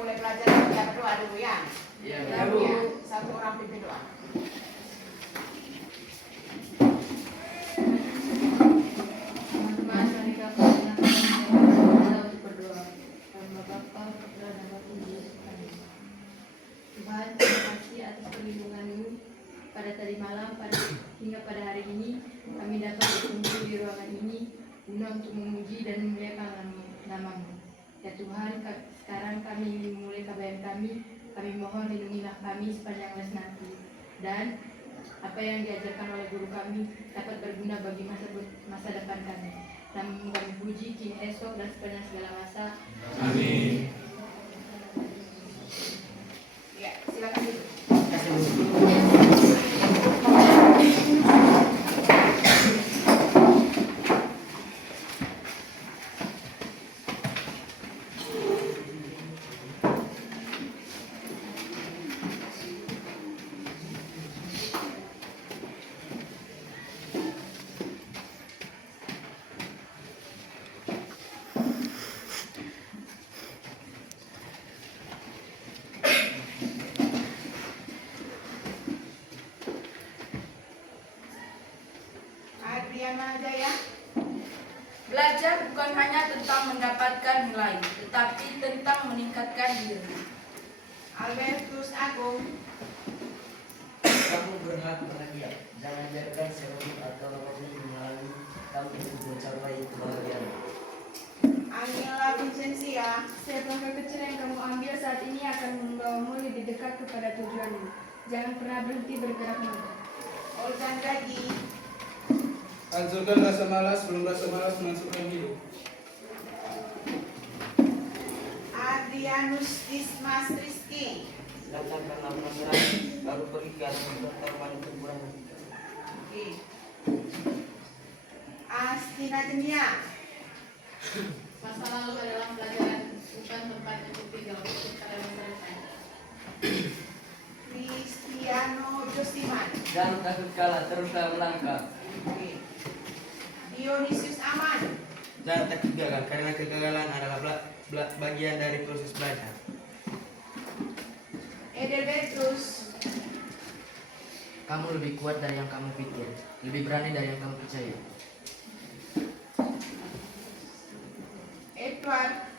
mulai belajar kita berdoa dulu ya. Iya, Bu. Ya, satu orang pimpin doa. Teman-teman, mari kita untuk berdoa. Nama Bapa, Putra, dan Roh Kudus. Amin. Tuhan, terima kasih atas perlindungan-Mu pada tadi malam, hingga pada hari ini kami dapat berkumpul di ruangan ini guna untuk memuji dan memuliakan nama-Mu. Ya Tuhan, sekarang kami memulai KBM kami mohon lindungilah kami sepanjang les nanti, dan apa yang diajarkan oleh guru kami dapat berguna bagi masa depan kami. Dan kami puji kini esok dan sepanjang segala masa. Amin. Ya, silakan dulu. Adriana Jaya. Belajar bukan hanya tentang mendapatkan nilai, tetapi tentang meningkatkan diri. Albertus Agung. Kamu berhak bahagia. Jangan biarkan siapapun atau apapun menghalangi kamu untuk mencapai kebahagiaan. Angela Vincentia. Setiap langkah kecil yang kamu ambil saat ini akan membawamu lebih dekat kepada tujuanmu. Jangan pernah berhenti bergerak maju. Olgan Gaji. Hancurkan rasa malas, belum rasa malas masukkan hidup. Adrianus Dismas Rizky. Datangkanlah penampilan, baru pergi ke atas pertarungan untuk kurang. Oke. Astina Genia. Masa lalu adalah pelajaran, bukan tempat untuk tinggal untuk kalian masa depan. Cristiano Josiman. Jangan takut kalah, teruslah melangkah. Oke. Dionysius Aman. Jangan takut gagal, karena kegagalan adalah bagian dari proses belajar. Edelbertus. Kamu lebih kuat dari yang kamu pikir, lebih berani dari yang kamu percaya. Edward.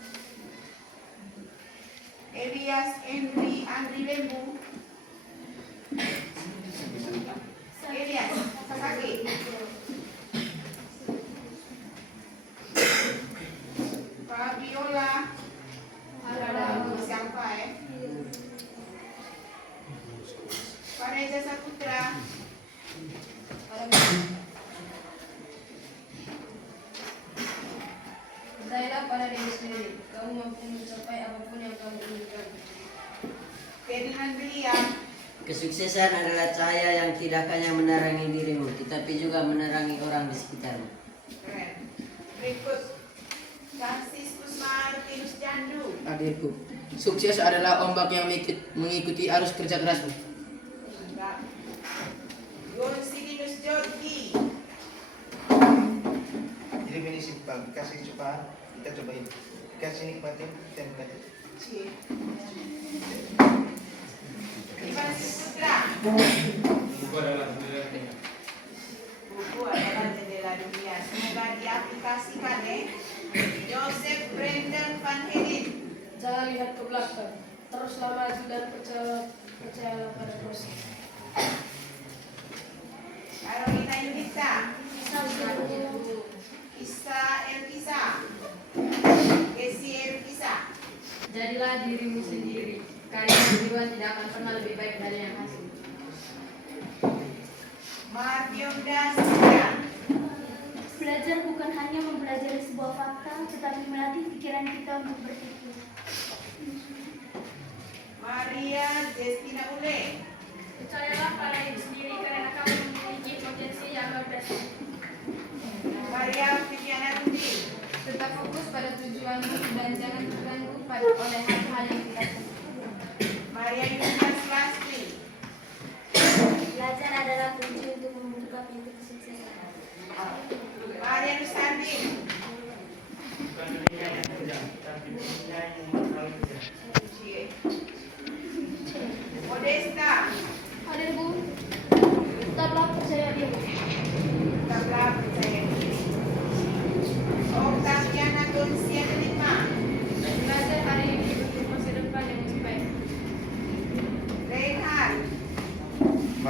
Elias Andri Lembu. Elias Sasaki. Fabiola. Ada siapa ya? Pareja Saputra. Percayalah pada diri sendiri, kamu mampu mencapai apapun yang kamu inginkan. Ferdinand William. Kesuksesan adalah cahaya yang tidak hanya menerangi dirimu, tetapi juga menerangi orang di sekitarmu. Keren. Berikut Franciscus Martinus Jandu. Adikku, sukses adalah ombak yang mengikuti arus kerja kerasmu. Enggak. Yonsidinus Jorgi. Jadi ini simpel, dikasih coba, kita cobain. Dikasih nikmatin, kita nikmatin. Ivan Putra. Buku adalah jendela. Buku adalah jendela dunia. Semoga diaplikasikan Joseph Brendan Van Heden. Jangan lihat ke belakang, teruslah maju dan percayalah pada proses. Carolina Yudita. Isa Elvisa. Desi Elvisa. Jadilah dirimu sendiri, karya jiwa tidak akan pernah lebih baik dari yang hasil. Martionda Setia. Belajar bukan hanya mempelajari sebuah fakta, tetapi melatih pikiran kita untuk berpikir. Maria Destina Ule. Percayalah pada diri sendiri karena kamu memiliki potensi yang luar biasa. Maria Viviana Rudi. Tetap fokus pada tujuanmu dan jangan terganggu oleh hal-hal yang tidak penting. Maria Yulian Lasli. Belajar adalah kunci untuk membuka pintu kesuksesan. Maria Nusardin. Bukan dunia yang mudah, tapi dunia yang terlalu mudah.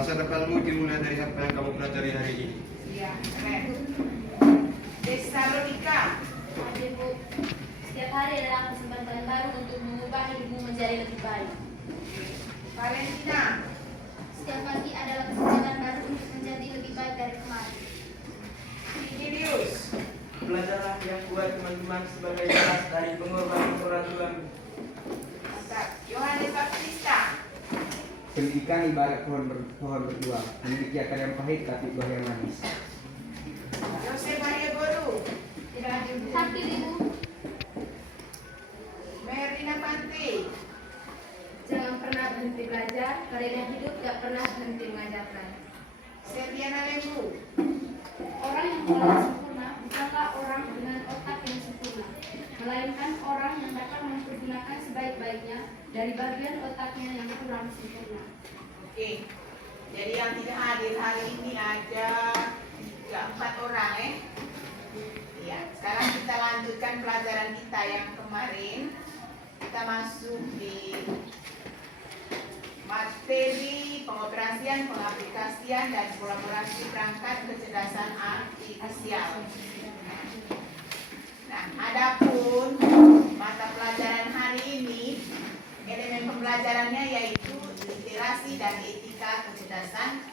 Masa depanmu dimulai dari apa yang kamu pelajari hari ini. Iya, keren. Tesalonika. Ada Bu, setiap hari adalah kesempatan baru untuk mengubah hidupmu menjadi lebih baik. Valentina. Setiap pagi adalah kesempatan baru untuk menjadi lebih baik dari kemarin. Vigilius. Belajarlah yang kuat teman-teman sebagai balas dari pengorbanan orang Tuhan. Mantap. Yohanes Baptista. Pendidikan ibarat pohon berbuah, memiliki akar yang pahit tapi buah yang manis. Jose Maria Guru. Tidak ada Bu. Sakit Ibu, Merlina Pante. Jangan pernah berhenti belajar, karena hidup tidak pernah berhenti mengajarkan. Serviana Lembu. orang yang telah sempurna bukanlah orang dengan otak yang sempurna, melainkan orang yang dapat mempergunakan sebaik-baiknya dari bagian otaknya yang kurang sempurna. Oke. Jadi yang tidak hadir hari ini ada 4 orang Ya, sekarang kita lanjutkan pelajaran kita yang kemarin. Kita masuk di materi pengoperasian, pengaplikasian, dan kolaborasi perangkat kecerdasan artifisial. Nah, adapun mata pelajaran hari ini, elemen pembelajarannya yaitu literasi dan etika kecerdasan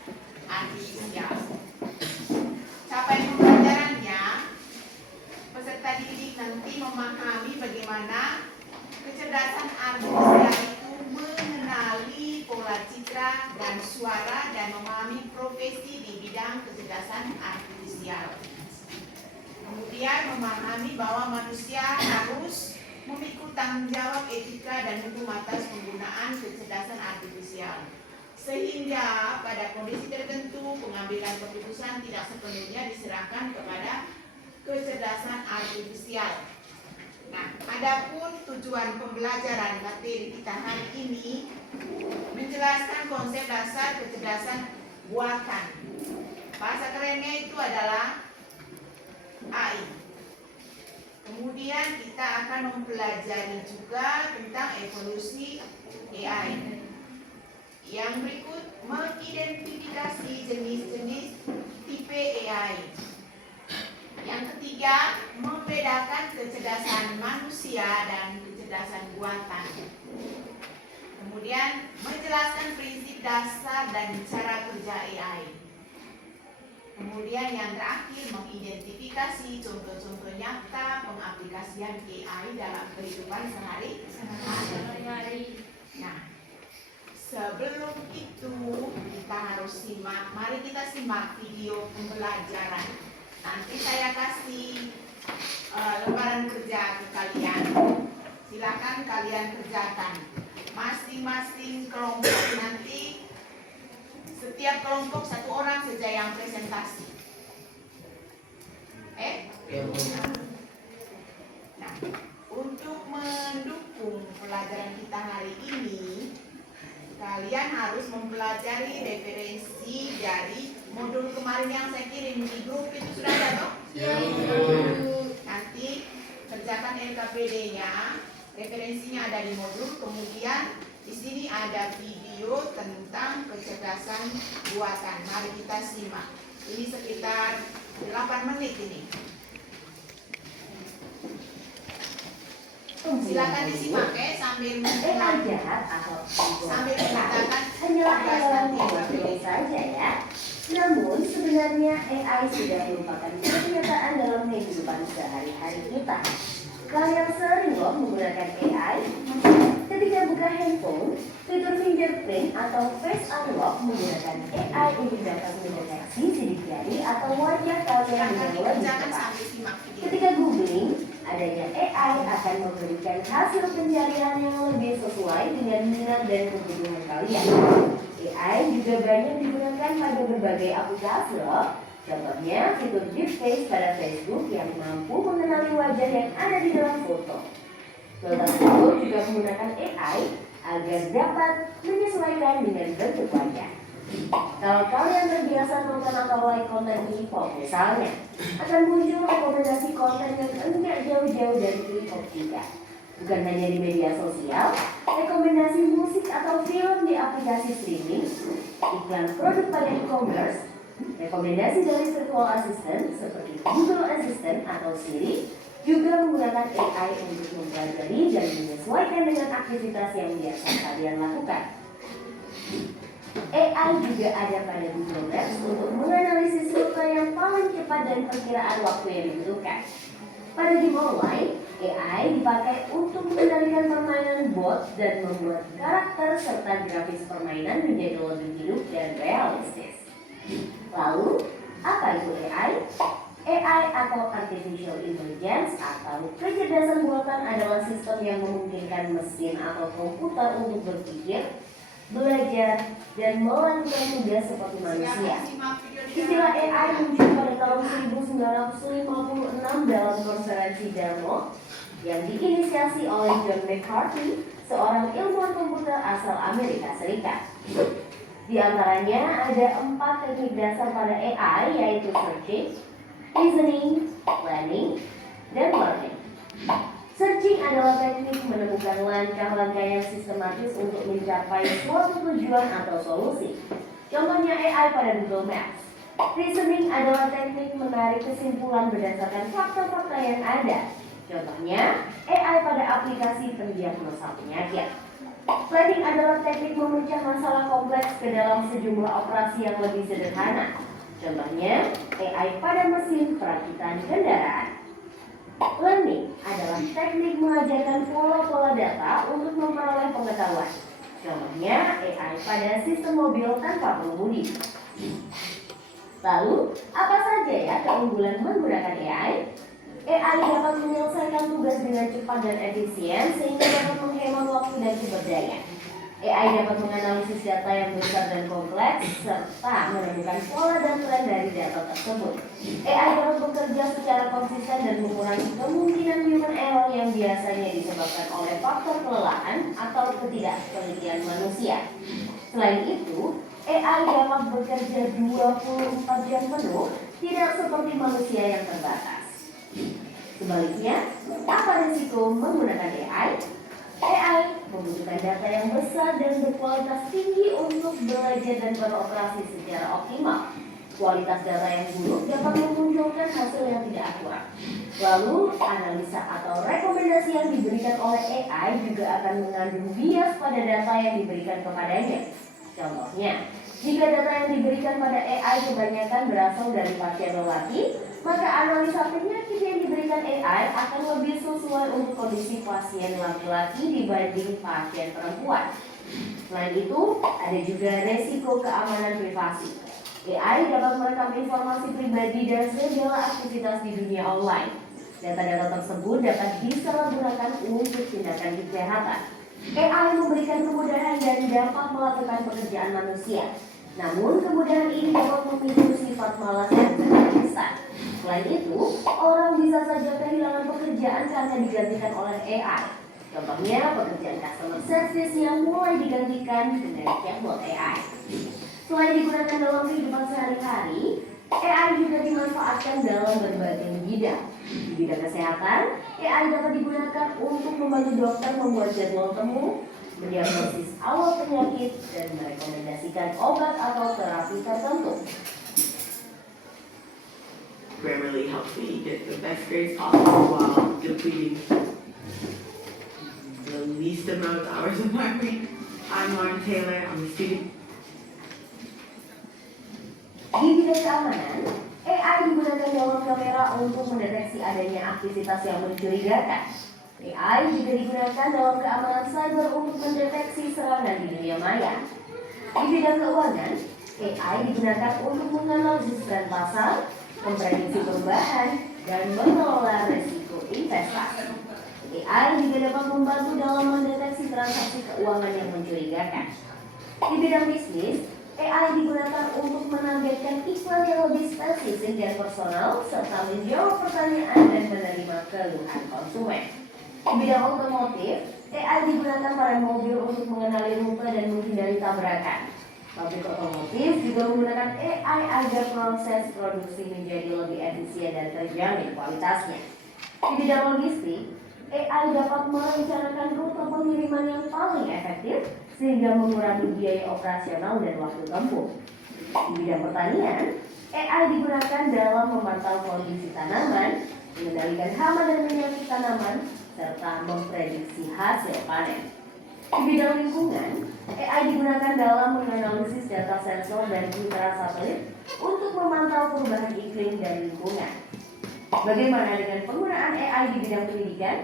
artifisial. Capaian pembelajarannya, peserta didik nanti memahami bagaimana kecerdasan artifisial itu mengenali pola citra dan suara dan memahami profesi di bidang kecerdasan artifisial. Kemudian memahami bahwa manusia harus memikul tanggung jawab etika dan hukum atas penggunaan kecerdasan artifisial. Sehingga pada kondisi tertentu pengambilan keputusan tidak sepenuhnya diserahkan kepada kecerdasan artifisial. Nah, adapun tujuan pembelajaran materi kita hari ini menjelaskan konsep dasar kecerdasan buatan. Bahasa kerennya itu adalah AI. Kemudian kita akan mempelajari juga tentang evolusi AI. Yang berikut mengidentifikasi jenis-jenis tipe AI. Yang ketiga, membedakan kecerdasan manusia dan kecerdasan buatan. Kemudian menjelaskan prinsip dasar dan cara kerja AI. Kemudian yang terakhir, mengidentifikasi contoh-contoh nyata pengaplikasian AI dalam kehidupan sehari-hari. Nah, sebelum itu kita harus simak, mari kita simak video pembelajaran. Nanti saya kasih lembaran kerja ke kalian. Silakan kalian kerjakan masing-masing kelompok. Nanti setiap kelompok 1 orang saja yang presentasi. Nah, untuk mendukung pelajaran kita hari ini, kalian harus mempelajari referensi dari modul kemarin yang saya kirim di grup. Itu sudah ada toh? Nanti kerjakan LKPD-nya, referensinya ada di modul. Kemudian di sini ada video tentang kecerdasan buatan. Mari kita simak. Ini sekitar 8 menit ini. Silakan disimak sambil jahat atau sambil menceritakan hanyalah tugas nanti LKPD saja ya. Namun sebenarnya AI sudah merupakan kenyataan dalam kehidupan sehari-hari kita. Kalian sering loh menggunakan AI. Ketika buka handphone, fitur fingerprint atau face unlock menggunakan AI untuk dapat mendeteksi sidik jari atau wajah kalian dengan lebih cepat. Ketika googling, adanya AI akan memberikan hasil pencarian yang lebih sesuai dengan minat dan kebutuhan kalian. AI juga banyak digunakan pada berbagai aplikasi loh. Contohnya fitur deepfake pada Facebook yang mampu mengenali wajah yang ada di dalam foto. Filter foto juga menggunakan AI agar dapat menyesuaikan dengan bentuk wajah. Kalau kalian terbiasa nonton atau like konten K-pop misalnya, akan muncul rekomendasi konten yang enggak jauh-jauh dari K-pop juga. Bukan hanya di media sosial, rekomendasi musik atau film di aplikasi streaming, iklan produk pada e-commerce, rekomendasi dari virtual assistant seperti Google Assistant atau Siri juga menggunakan AI untuk mempelajari dan menyesuaikan dengan aktivitas yang biasa kalian lakukan. AI juga ada pada Google Maps untuk menganalisis rute yang paling cepat dan perkiraan waktu yang dibutuhkan. Pada game online, AI dipakai untuk mengendalikan permainan bot dan membuat karakter serta grafis permainan menjadi lebih hidup dan realistis. Lalu, apa itu AI? AI atau Artificial Intelligence atau kecerdasan buatan adalah sistem yang memungkinkan mesin atau komputer untuk berpikir, belajar, dan melakukan tugas seperti manusia. Istilah AI muncul pada tahun 1956 dalam konferensi Delmont yang diinisiasi oleh John McCarthy, seorang ilmuwan komputer asal Amerika Serikat. Di antaranya ada 4 teknik dasar pada AI, yaitu searching, reasoning, planning, dan learning. Searching adalah teknik menemukan langkah-langkah yang sistematis untuk mencapai suatu tujuan atau solusi. Contohnya AI pada Google Maps. Reasoning adalah teknik menarik kesimpulan berdasarkan fakta-fakta yang ada. Contohnya AI pada aplikasi pendiagnosa penyakit. Planning adalah teknik memecah masalah kompleks ke dalam sejumlah operasi yang lebih sederhana. Contohnya AI pada mesin perakitan kendaraan. Learning adalah teknik mengajarkan pola-pola data untuk memperoleh pengetahuan. Contohnya AI pada sistem mobil tanpa pengemudi. Lalu, apa saja ya keunggulan menggunakan AI? AI dapat menyelesaikan tugas dengan cepat dan efisien sehingga dapat menghemat waktu dan sumber daya. AI dapat menganalisis data yang besar dan kompleks serta menemukan pola dan tren dari data tersebut. AI dapat bekerja secara konsisten dan mengurangi kemungkinan human error yang biasanya disebabkan oleh faktor kelelahan atau ketidaktelitian manusia. Selain itu, AI dapat bekerja 24 jam penuh, tidak seperti manusia yang terbatas. Sebaliknya, apa risiko menggunakan AI? AI membutuhkan data yang besar dan berkualitas tinggi untuk belajar dan beroperasi secara optimal. Kualitas data yang buruk dapat memunculkan hasil yang tidak akurat. Lalu, analisa atau rekomendasi yang diberikan oleh AI juga akan mengandung bias pada data yang diberikan kepadanya. Contohnya, jika data yang diberikan pada AI kebanyakan berasal dari pasien lelaki, maka analisa penyakit yang diberikan AI akan lebih sesuai untuk kondisi pasien laki-laki dibanding pasien perempuan. Selain itu, ada juga resiko keamanan privasi. AI dapat merekam informasi pribadi dan segala aktivitas di dunia online. Data-data tersebut dapat disalahgunakan untuk tindakan kejahatan. AI memberikan kemudahan dan dapat melakukan pekerjaan manusia. Namun, kemudahan ini dapat memicu sifat malas dan instan. Selain itu, orang bisa saja kehilangan pekerjaan karena digantikan oleh AI. Contohnya, pekerjaan customer service yang mulai digantikan dengan chatbot AI. Selain digunakan dalam kehidupan sehari-hari, AI juga dimanfaatkan dalam berbagai bidang. Di bidang kesehatan, AI dapat digunakan untuk membantu dokter membuat jadwal temu, mendiagnosis awal penyakit, dan merekomendasikan obat atau terapi tertentu. Grammarly helps me get the best grades possible while depleting the least amount of hours of my week. I'm Lauren Taylor, I'm a student. Di bidang keamanan, AI digunakan dalam kamera untuk mendeteksi adanya aktivitas yang mencurigakan. AI juga digunakan dalam keamanan cyber untuk mendeteksi serangan di dunia maya. Di bidang keuangan, AI digunakan untuk menganalisis tren pasar, memprediksi perubahan, dan mengelola risiko investasi. AI juga dapat membantu dalam mendeteksi transaksi keuangan yang mencurigakan. Di bidang bisnis, AI digunakan untuk menargetkan iklan yang lebih spesifik dan personal, serta menjawab pertanyaan dan menerima keluhan konsumen. Di bidang otomotif, AI digunakan pada mobil untuk mengenali rute dan menghindari tabrakan. Pabrik otomotif juga menggunakan AI agar proses produksi menjadi lebih efisien dan terjamin kualitasnya. Di bidang logistik, AI dapat merencanakan rute pengiriman yang paling efektif sehingga mengurangi biaya operasional dan waktu tempuh. Di bidang pertanian, AI digunakan dalam memantau kondisi tanaman, mengendalikan hama dan penyakit tanaman, serta memprediksi hasil panen. Di bidang lingkungan, AI digunakan dalam menganalisis data sensor dan mitra satelit untuk memantau perubahan iklim dan lingkungan. Bagaimana dengan penggunaan AI di bidang pendidikan?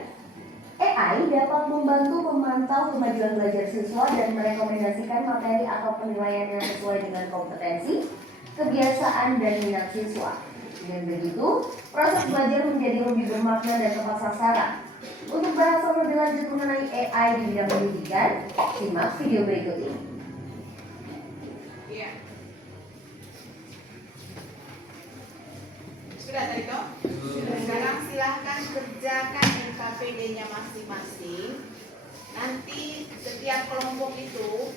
AI dapat membantu memantau kemajuan belajar siswa dan merekomendasikan materi atau penilaian yang sesuai dengan kompetensi, kebiasaan, dan minat siswa. Dengan begitu, proses belajar menjadi lebih bermakna dan tepat sasaran. Untuk bahas lebih lanjut mengenai AI di bidang pendidikan, simak video berikut ini. Iya. Sudah tadi toh? Sekarang silahkan kerjakan NKPD-nya masing-masing. Nanti setiap kelompok itu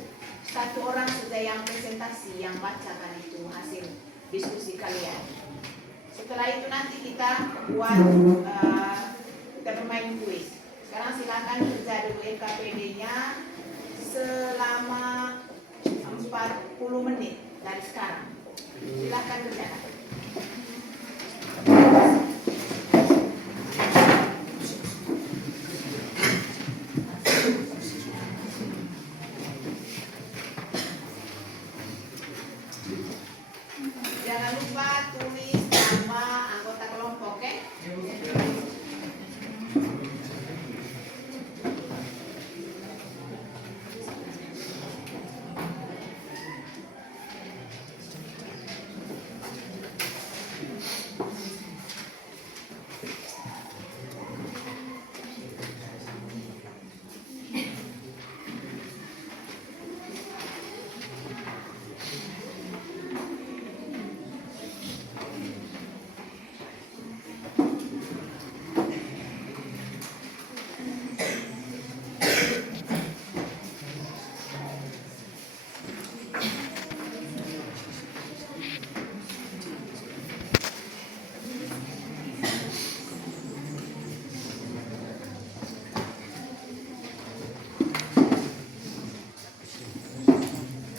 satu orang saja yang presentasi, yang bacakan itu hasil diskusi kalian. Setelah itu nanti kita buat kita bermain kuis. Sekarang silahkan kerja dulu NKPD-nya selama 40 menit dari sekarang. Silahkan kerjakan. Jangan lupa tulis nama anggota kelompok, oke?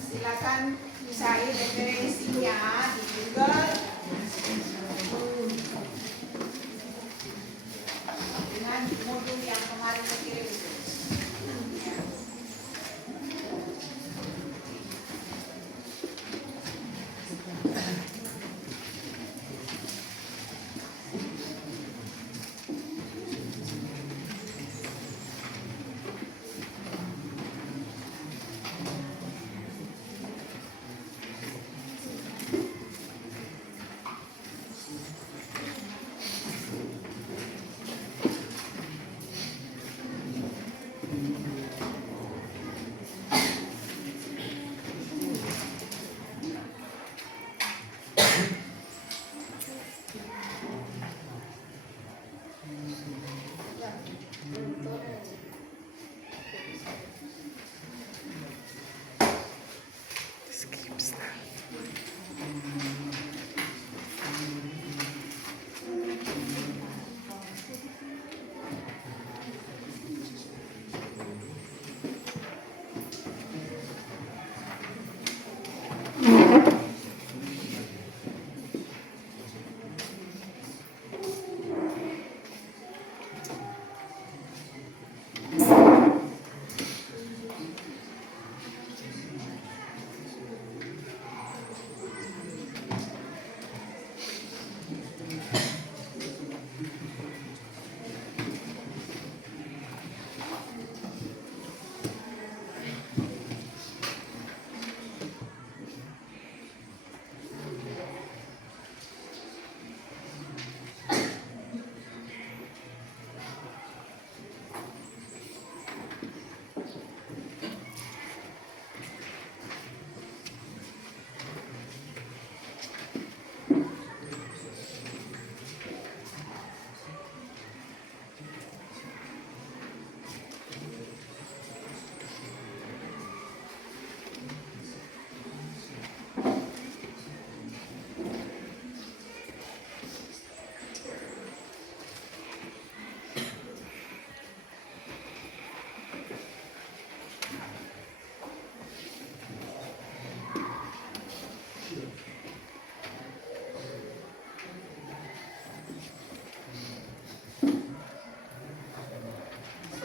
Silakan cari referensinya di Google dengan modul yang kemarin saya kirim itu.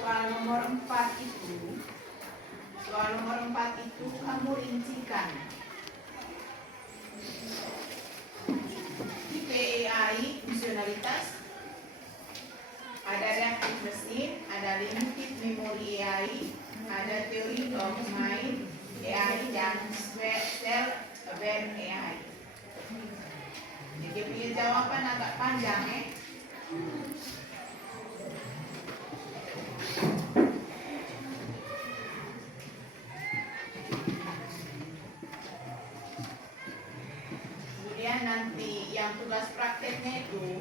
soal nomor 4 itu, kamu rincikan. Tipe AI fungsionalitas, ada reactive mesin, ada limited memory AI, ada theory of mind AI, dan self-aware AI. Jadi punya jawaban agak panjang ya. Kemudian nanti yang tugas prakteknya itu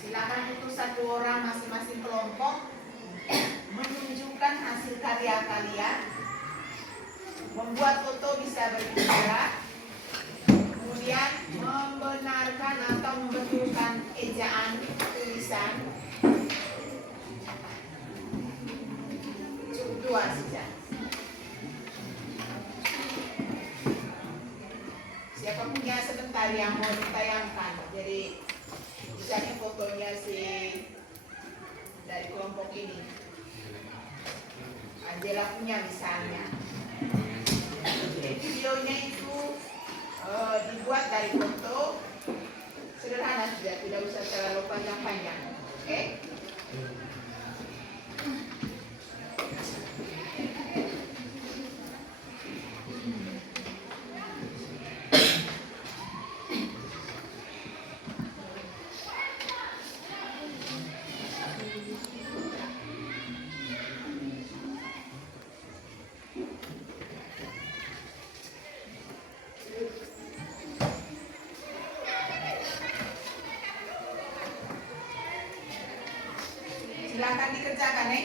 silakan itu satu orang masing-masing kelompok menunjukkan hasil karya kalian, membuat foto bisa berbicara, kemudian membenarkan atau membetulkan ejaan tulisan. Cukup 2 saja. Siapa punya sebentar yang mau ditayangkan, jadi misalnya fotonya si dari kelompok ini, Angela punya misalnya. Jadi videonya itu dibuat dari foto sederhana saja, tidak usah terlalu panjang-panjang. Oke? Silakan dikerjakan ya.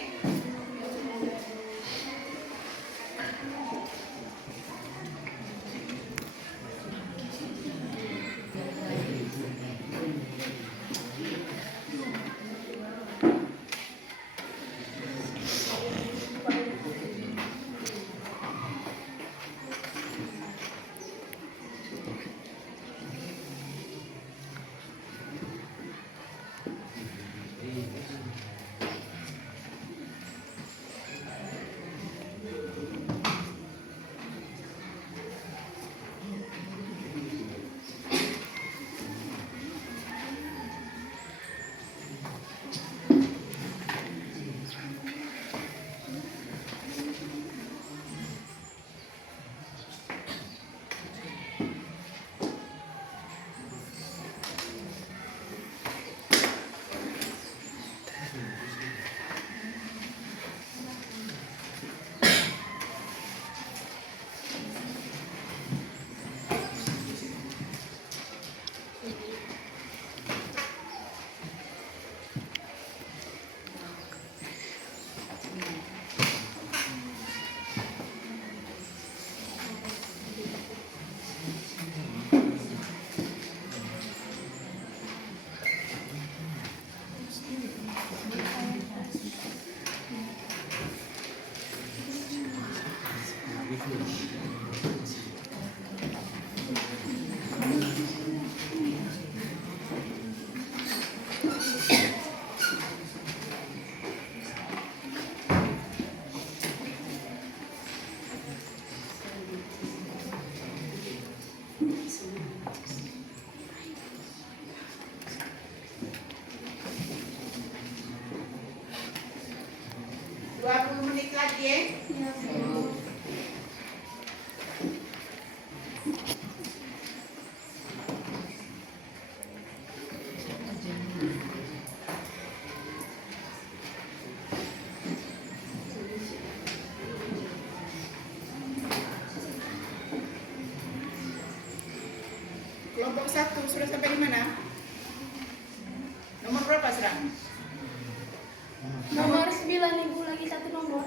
Lagi ya. Kelompok 1 sudah sampai di mana? Nomor berapa serang? Nomor 9 Ibu, lagi 1 nomor.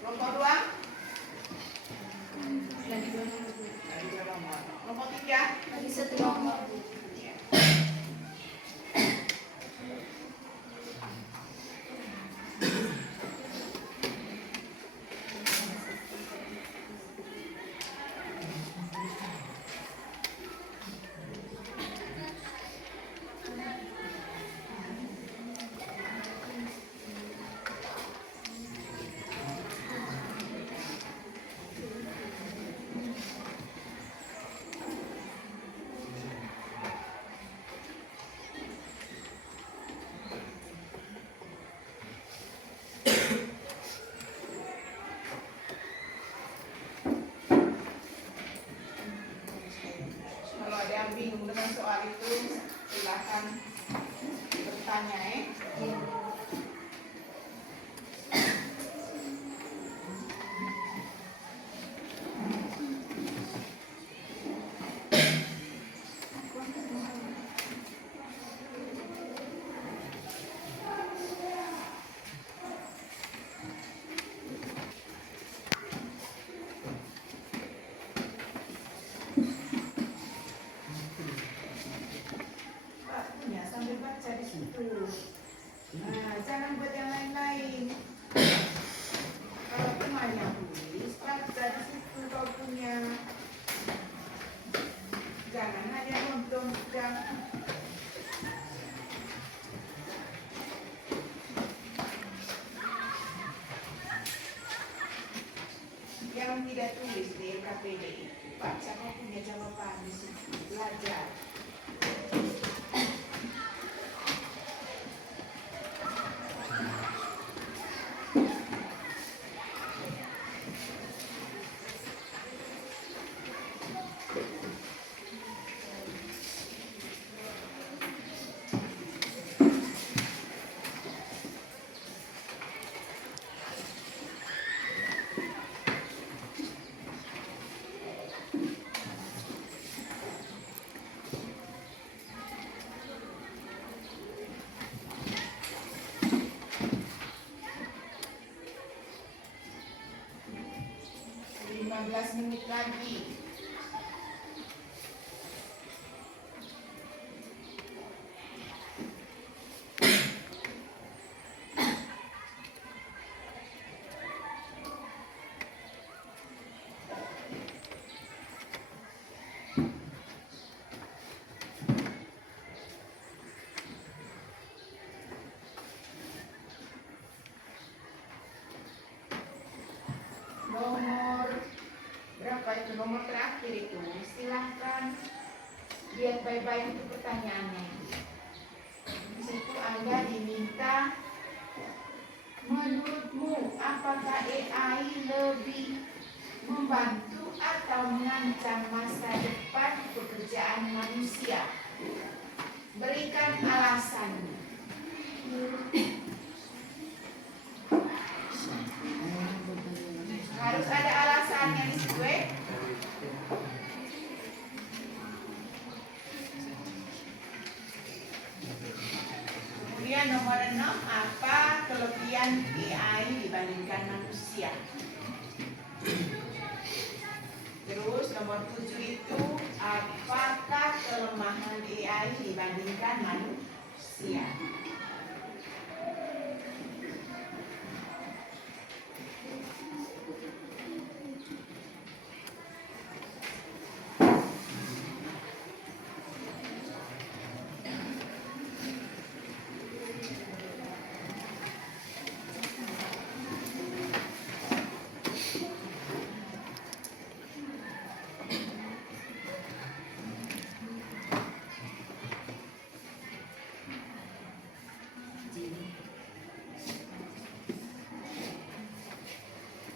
Kelompok 2? Lagi 2 nomor. Kelompok 3? Lagi 1 nomor. soal itu silakan bertanya ya, sambil baca di situ. Nah, jangan buat yang lain-lain. Kalau temannya tulis, baca di situ kau punya. Jangan hanya nonton jangan. Yang tidak tulis di LKPD, baca kau punya jawaban di situ. Belajar. Menit lagi. Nomor berapa itu? Nomor terakhir itu. Silahkan lihat baik-baik itu pertanyaannya. Di situ Anda diminta, menurutmu apakah AI lebih membantu atau mengancam masa depan pekerjaan manusia? Berikan alasannya. Harus ada alasannya di situ. Kemudian nomor 6, apa kelebihan AI dibandingkan manusia? Terus nomor 7 itu, apakah kelemahan AI dibandingkan manusia?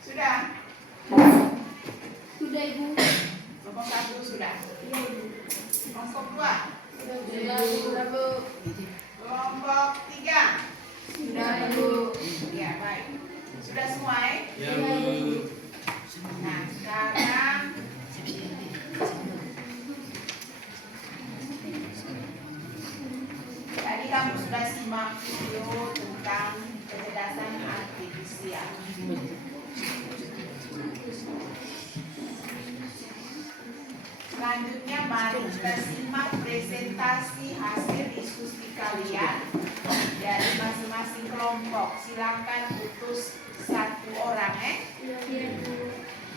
Sudah? Sudah Ibu. Kelompok 1 sudah? Iya Ibu. Kelompok 2? Sudah Bu. Kelompok 3? Sudah Bu. Ya, baik. Sudah semua Ya, Bu. Nah, sekarang tadi kamu sudah simak video tentang kecerdasan artifisial. Selanjutnya mari kita simak presentasi hasil diskusi kalian dari masing-masing kelompok. Silakan utus satu orang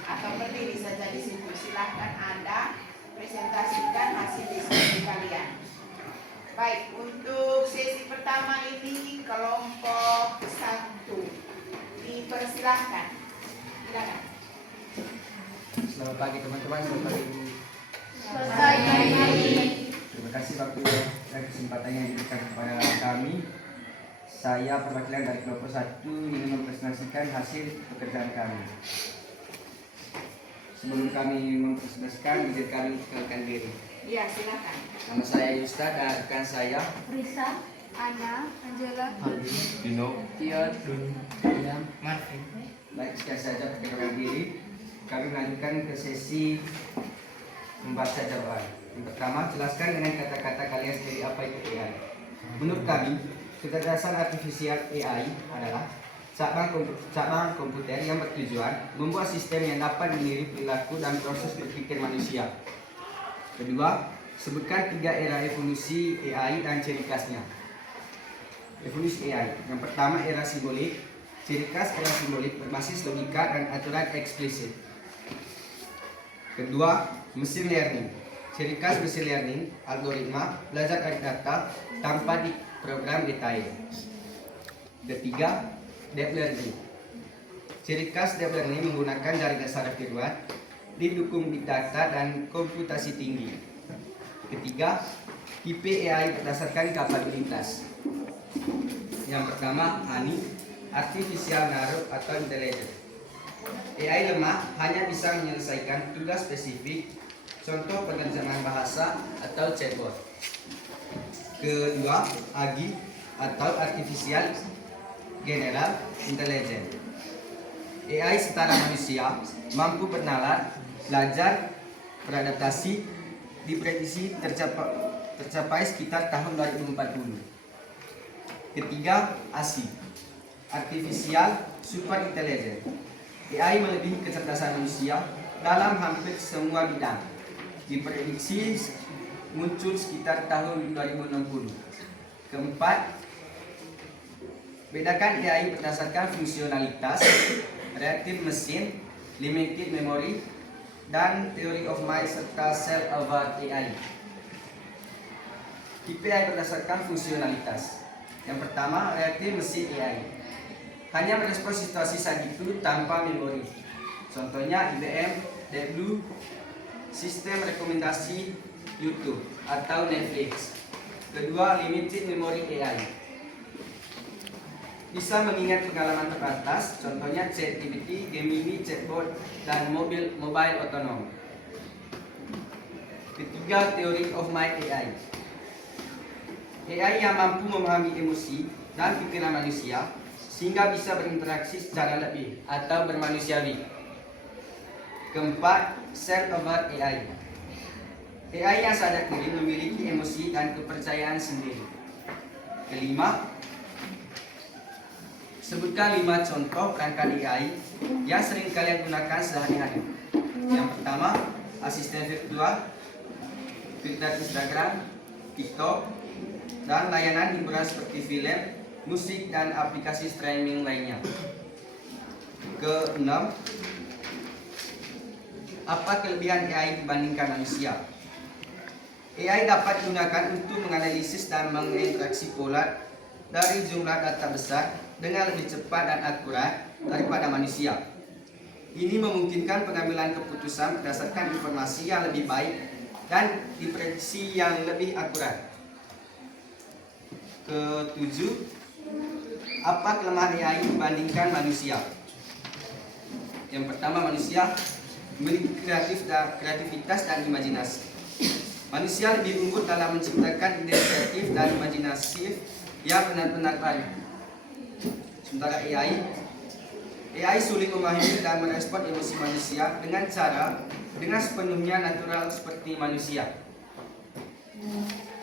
atau berdiri saja di situ. Silakan Anda presentasikan hasil diskusi kalian. Baik, untuk sesi pertama ini kelompok 1 dipersilahkan. Silakan. Selamat pagi teman-teman, selamat pagi Bu. Terima kasih waktu dan kesempatan yang diberikan kepada kami. Saya perwakilan dari kelompok 1 ingin mempresentasikan hasil pekerjaan kami. Sebelum kami mempresentasikan, izin kami perkenalkan diri. Ya, silakan. Nama saya Yusta dan rekan saya Risa, Ana, Angela, Dino, Tiot, William, Marvin. Baik, sekali saja perkenalkan diri. Kami melanjutkan ke sesi membaca jawaban. Yang pertama, jelaskan dengan kata-kata kalian sendiri apa itu AI. Menurut kami, kecerdasan artifisial AI adalah cabang komputer yang bertujuan membuat sistem yang dapat meniru perilaku dan proses berpikir manusia. Kedua, sebutkan 3 era evolusi AI dan ciri khasnya. Evolusi AI. Yang pertama, era simbolik. Ciri khas era simbolik berbasis logika dan aturan eksplisit. Kedua, mesin learning. Ciri khas mesin learning, algoritma, belajar dari data tanpa diprogram detail. Ketiga, deep learning. Ciri khas deep learning menggunakan jaringan saraf neural, didukung big data dan komputasi tinggi. Ketiga, tipe AI berdasarkan kapabilitas. Yang pertama, ANI, Artificial Narrow atau Intelligent. AI lemah hanya bisa menyelesaikan tugas spesifik, contoh penerjemahan bahasa atau chatbot. Kedua, AGI atau Artificial General Intelligence. AI setara manusia, mampu bernalar, belajar, beradaptasi, diprediksi tercapai sekitar tahun 2040. Ketiga, ASI, Artificial Super Intelligence. AI melebihi kecerdasan manusia dalam hampir semua bidang. Diprediksi muncul sekitar tahun 2060. Keempat, bedakan AI berdasarkan fungsionalitas, reactive machine, limited memory, dan theory of mind serta self-aware AI. Tipe AI berdasarkan fungsionalitas. Yang pertama, reactive machine AI. Hanya merespons situasi saat itu tanpa memori. Contohnya IBM, Deep Blue, sistem rekomendasi YouTube atau Netflix. Kedua, limited memory AI. Bisa mengingat pengalaman terbatas, contohnya ChatGPT, Gemini, chatbot, dan mobile otonom. Ketiga, theory of mind AI. AI yang mampu memahami emosi dan pikiran manusia sehingga bisa berinteraksi secara lebih atau bermanusiawi. Keempat, self-aware AI. AI yang sadar diri memiliki emosi dan kepercayaan sendiri. Kelima, sebutkan 5 contoh perangkat AI yang sering kalian gunakan sehari-hari. Yang pertama, asisten virtual, filter Instagram, TikTok, dan layanan hiburan seperti film, musik, dan aplikasi streaming lainnya. Keenam, apa kelebihan AI dibandingkan manusia? AI dapat digunakan untuk menganalisis dan mengekstraksi pola dari jumlah data besar dengan lebih cepat dan akurat daripada manusia. Ini memungkinkan pengambilan keputusan berdasarkan informasi yang lebih baik dan diprediksi yang lebih akurat. Ketujuh, apa kelemahan AI dibandingkan manusia? Yang pertama, manusia memiliki kreativitas dan imajinasi. Manusia lebih unggul dalam menciptakan ide kreatif dan imajinasi yang benar-benar baik. Sementara AI sulit memahami dan merespon emosi manusia dengan sepenuhnya natural seperti manusia.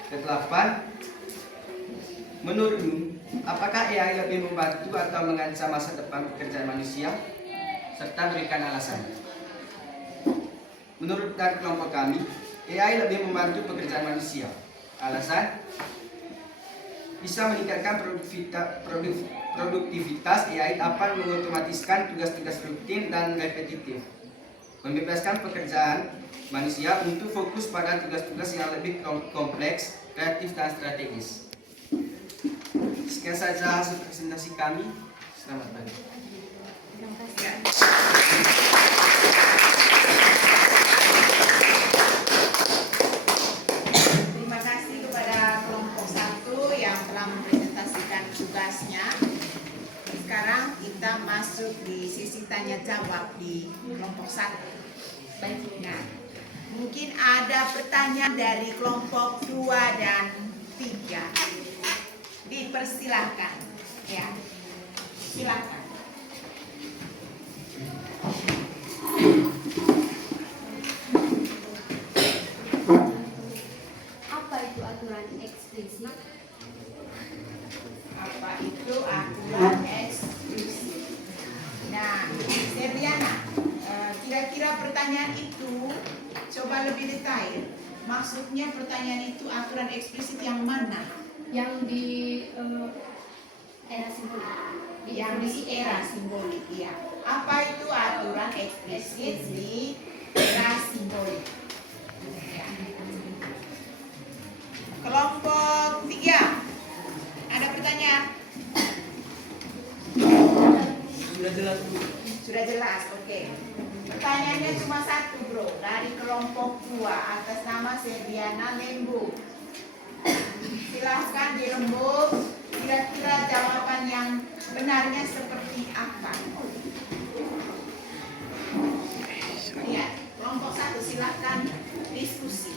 Kedelapan, menurutmu, apakah AI lebih membantu atau mengancam masa depan pekerjaan manusia? Serta berikan alasan. Menurut dari kelompok kami, AI lebih membantu pekerjaan manusia. Alasan, bisa meningkatkan produktivitas. AI dapat mengotomatiskan tugas-tugas rutin dan repetitif, membebaskan pekerjaan manusia untuk fokus pada tugas-tugas yang lebih kompleks, kreatif, dan strategis. Sekian saja hasil presentasi kami. Selamat pagi. Terima kasih. Terima kasih kepada kelompok 1 yang telah mempresentasikan tugasnya. Sekarang kita masuk di sesi tanya jawab di kelompok 1. Baik. Nah, Mungkin ada pertanyaan dari kelompok 2 dan 3. Dipersilahkan. Ya. Silakan. Apa itu aturan eksplisit? Apa itu aturan eksplisit? Nah, Serliana, kira-kira pertanyaan itu coba lebih detail. Maksudnya pertanyaan itu aturan eksplisit yang mana? Yang di era simbolik. Yang di era simbolik, ya. Apa itu aturan eksplisit di era simbolik? Ya. Kelompok 3, ada pertanyaan? Sudah jelas, Bu. Sudah jelas, oke. Pertanyaannya cuma satu, bro. Dari kelompok 2 atas nama Serdiana Lembu. Silahkan dirembuk. Kira-kira jawaban yang benarnya seperti apa? Lihat, kelompok 1 silahkan diskusi.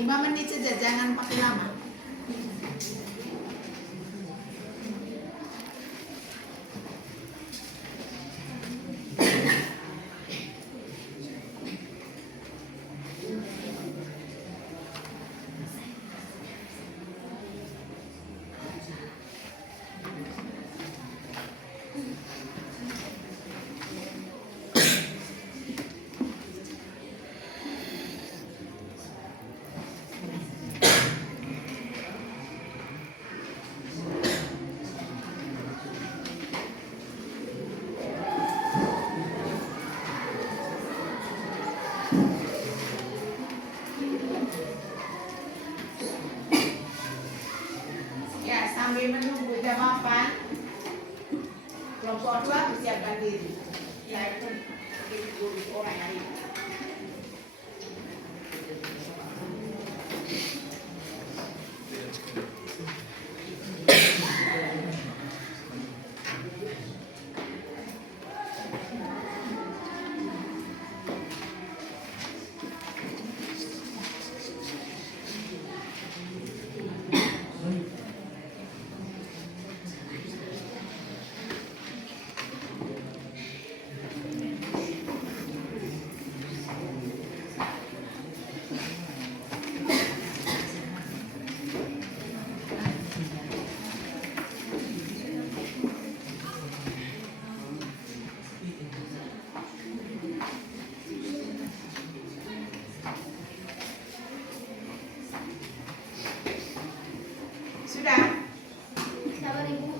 Lima menit saja, jangan pakai lama. Ya, sambil menunggu jawaban, kelompok 2 persiapkan diri. Saya pun guru orang hari ini. Sudah? Sabar Ibu.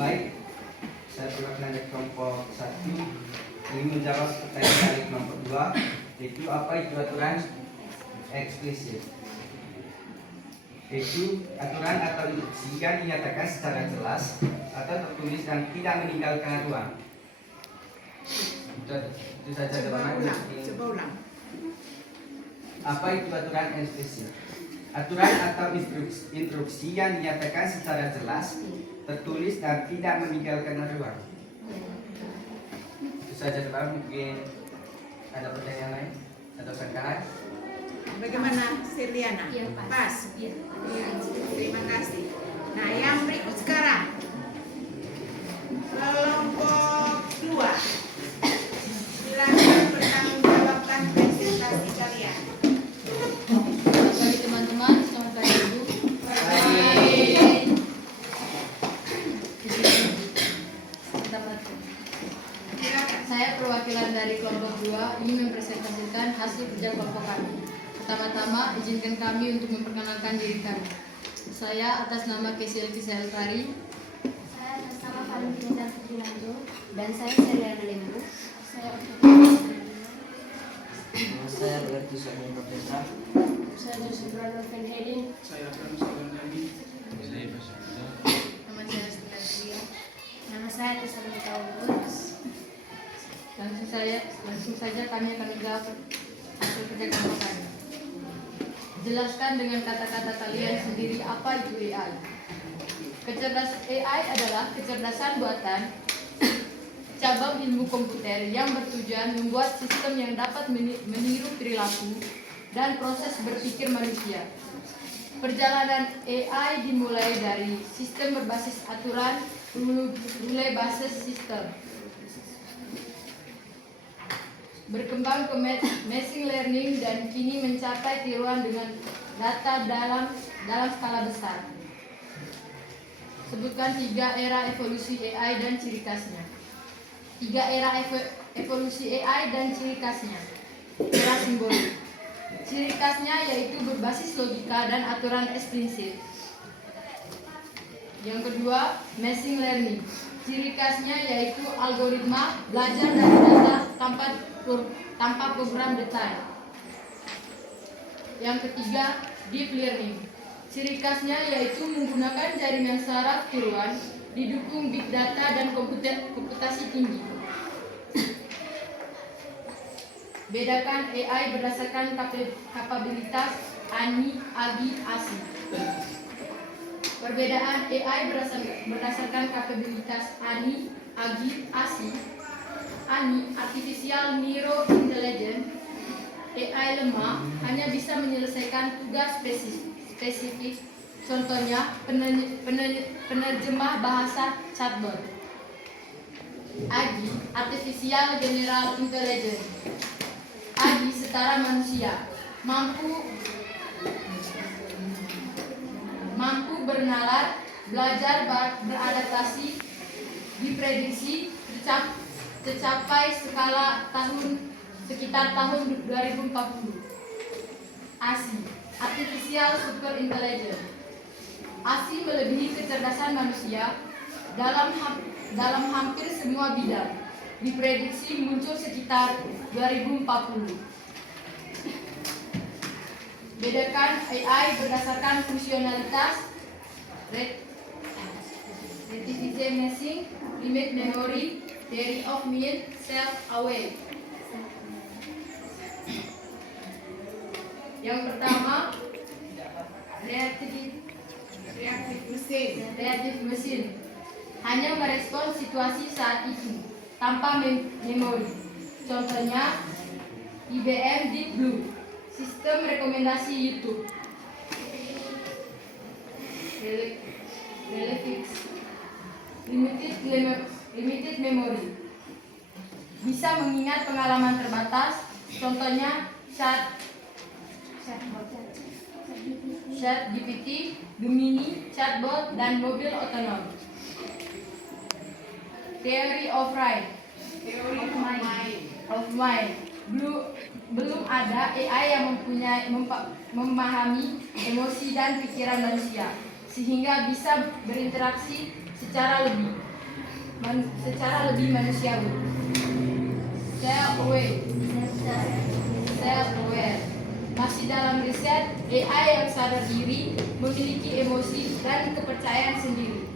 Baik, saya perwakilan dari kelompok 1 ingin menjawab pertanyaan dari kelompok 2, yaitu apa itu aturan eksplisit. Yaitu aturan atau instruksi yang dinyatakan secara jelas atau tertulis dan tidak meninggalkan ruang. Itu saja jawabannya. Coba ulang. Apa itu aturan eksplisit? Aturan atau instruksi yang dinyatakan secara jelas, tertulis dan tidak meninggalkan ruang. Itu saja teman. Mungkin ada pertanyaan lain atau sangkaan? Bagaimana Serliana? Iya, Pas? Iya. Terima kasih. Nah, yang berikut sekarang kelompok 2. Silakan bertanggungjawabkan presentasi kalian. Selamat pagi teman-teman, selamat pagi Ibu. Silakan. Saya kerja kelompok kami. Pertama-tama, izinkan kami untuk memperkenalkan diri kami. Saya atas nama Kesil Kiseltari. Saya atas nama Valentina Ferdinando. Dan saya Seriana Lembu. Saya Nama saya Albertus Agung Profesor. Saya Joseph Brandon Van Hayden. Saya akan Salam Nami. Nama saya Stella Tria. Nama saya Tessa Taurus. Langsung saja kami akan menjawab hasil kerja kelompok kami. Jelaskan dengan kata-kata kalian sendiri apa itu AI. AI adalah kecerdasan buatan cabang ilmu komputer yang bertujuan membuat sistem yang dapat meniru perilaku dan proses berpikir manusia. Perjalanan AI dimulai dari sistem berbasis aturan, mulai basis sistem, berkembang ke machine learning, dan kini mencapai tiruan dengan data dalam skala besar. Sebutkan 3 era evolusi AI dan ciri khasnya. 3 era evolusi AI dan ciri khasnya. Era simbolik. Ciri khasnya yaitu berbasis logika dan aturan eksplisit. Yang kedua, machine learning. Ciri khasnya yaitu algoritma belajar dari data tanpa program detail. Yang ketiga, deep learning. Ciri khasnya yaitu menggunakan jaringan saraf tiruan didukung big data dan komputasi tinggi. Bedakan AI berdasarkan kapabilitas ANI, AGI, ASI. Perbedaan AI berdasarkan kapabilitas ANI, AGI, ASI. ANI, Artificial Neuro Intelligence, AI lemah hanya bisa menyelesaikan tugas spesifik, contohnya penerjemah bahasa chatbot. AGI, Artificial General Intelligence. AGI setara manusia, mampu bernalar, belajar, beradaptasi, diprediksi tercapai skala sekitar tahun 2040. ASI, Artificial Super Intelligence. ASI melebihi kecerdasan manusia dalam hampir semua bidang. Diprediksi muncul sekitar 2040. Bedakan AI berdasarkan fungsionalitas, retrieval machine, limit memory, theory of mind, self-aware. Yang pertama, reactive machine hanya merespon situasi saat itu tanpa memori. Contohnya IBM Deep Blue, sistem rekomendasi YouTube. Relevix, limited memory, bisa mengingat pengalaman terbatas. Contohnya ChatGPT, Gemini, chatbot, dan mobil otonom. Theory of mind. Belum ada AI yang memahami emosi dan pikiran manusia, sehingga bisa berinteraksi secara lebih manusiawi. Self-aware. Masih dalam riset, AI yang sadar diri, memiliki emosi dan kepercayaan sendiri.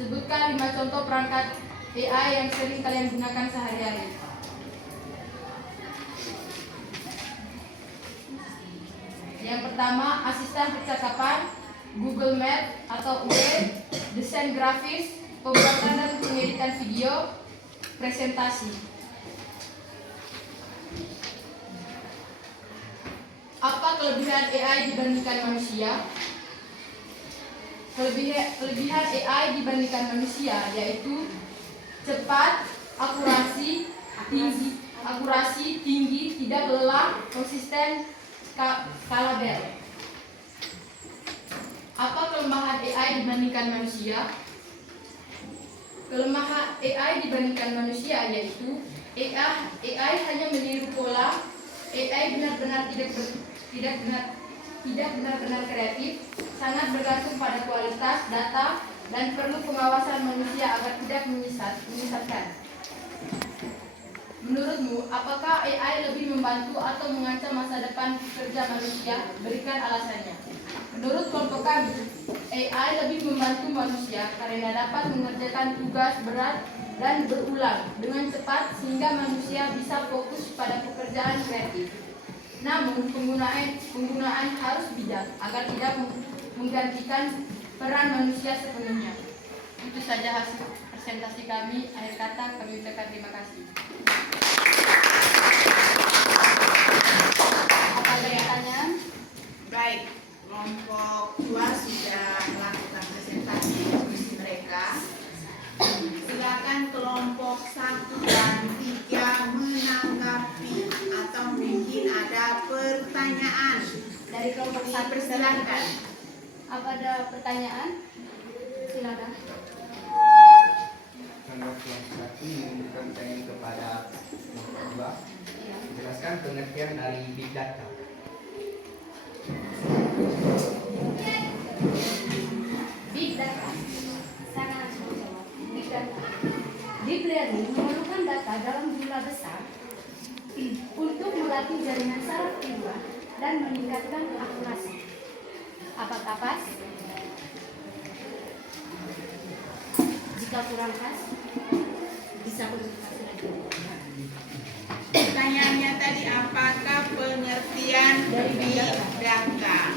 Sebutkan 5 contoh perangkat AI yang sering kalian gunakan sehari-hari. Yang pertama, asisten percakapan, Google Map atau web, desain grafis, pembuatan dan pengeditan video, presentasi. Apa kelebihan AI dibandingkan manusia? Kelebihan AI dibandingkan manusia yaitu cepat, akurasi tinggi, tidak lelah, konsisten, skalabel. Apa kelemahan AI dibandingkan manusia? Kelemahan AI dibandingkan manusia yaitu AI hanya meniru pola. AI benar-benar tidak benar-benar kreatif, sangat bergantung pada kualitas data dan perlu pengawasan manusia agar tidak menyesatkan. Menurutmu, apakah AI lebih membantu atau mengancam masa depan kerja manusia? Berikan alasannya. Menurut kelompok kami, AI lebih membantu manusia karena dapat mengerjakan tugas berat dan berulang dengan cepat sehingga manusia bisa fokus pada pekerjaan kreatif. Namun, penggunaan harus bijak agar tidak menggantikan peran manusia sepenuhnya. Itu saja hasil presentasi kami. Akhir kata, kami ucapkan terima kasih. Apa ada pertanyaan? Baik, kelompok 2 sudah melakukan presentasi diskusi mereka. Silakan kelompok 1 dan 3 menanggapi atau mungkin ada pertanyaan Dari kelompok 1 Dipersilakan. Apa ada pertanyaan? Silakan. Kelompok yang satu menunjukkan pertanyaan kepada kelompok 2. Jelaskan pengertian dari big data. Big data. Saya langsung menjawab. Big data. Deep learning memerlukan data dalam jumlah besar untuk melatih jaringan saraf neuron dan meningkatkan akurasi. Apakah pas? Jika kurang pas, bisa konsultasi lagi. Pertanyaannya tadi, apakah pengertian dari big data?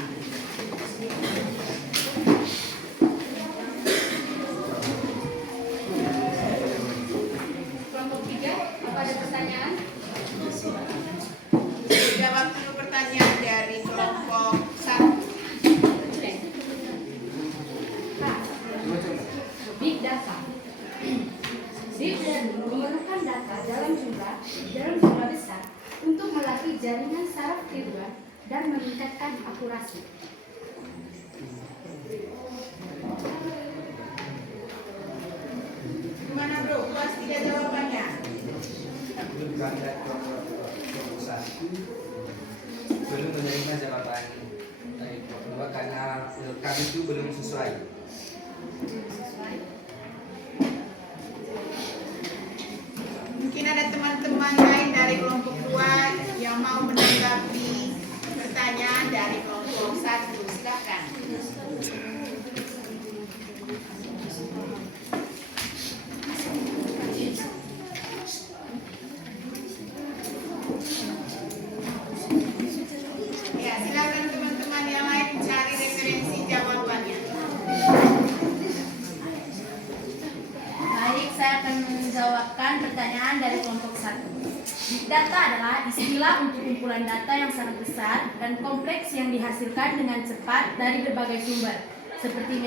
Kelompok 3, apa ada pertanyaan? Jawab dulu pertanyaan dari kelompok 1. Big data. Deep learning memerlukan data dalam jumlah besar untuk melatih jaringan saraf neuron dan meningkatkan akurasi. Gimana bro, puas tidak jawabannya? Kami dari kelompok 1 belum menerima jawaban dari kelompok 2 karena kami itu belum sesuai. Mungkin ada teman-teman lain dari kelompok 2 yang mau menanggapi pertanyaan dari kelompok 1. Silakan. Ya, silakan teman-teman yang lain cari referensi jawabannya. Baik, saya akan menjawabkan pertanyaan dari kelompok 1. Big data adalah istilah untuk kumpulan data yang sangat besar dan kompleks yang dihasilkan dengan cepat dari berbagai sumber, seperti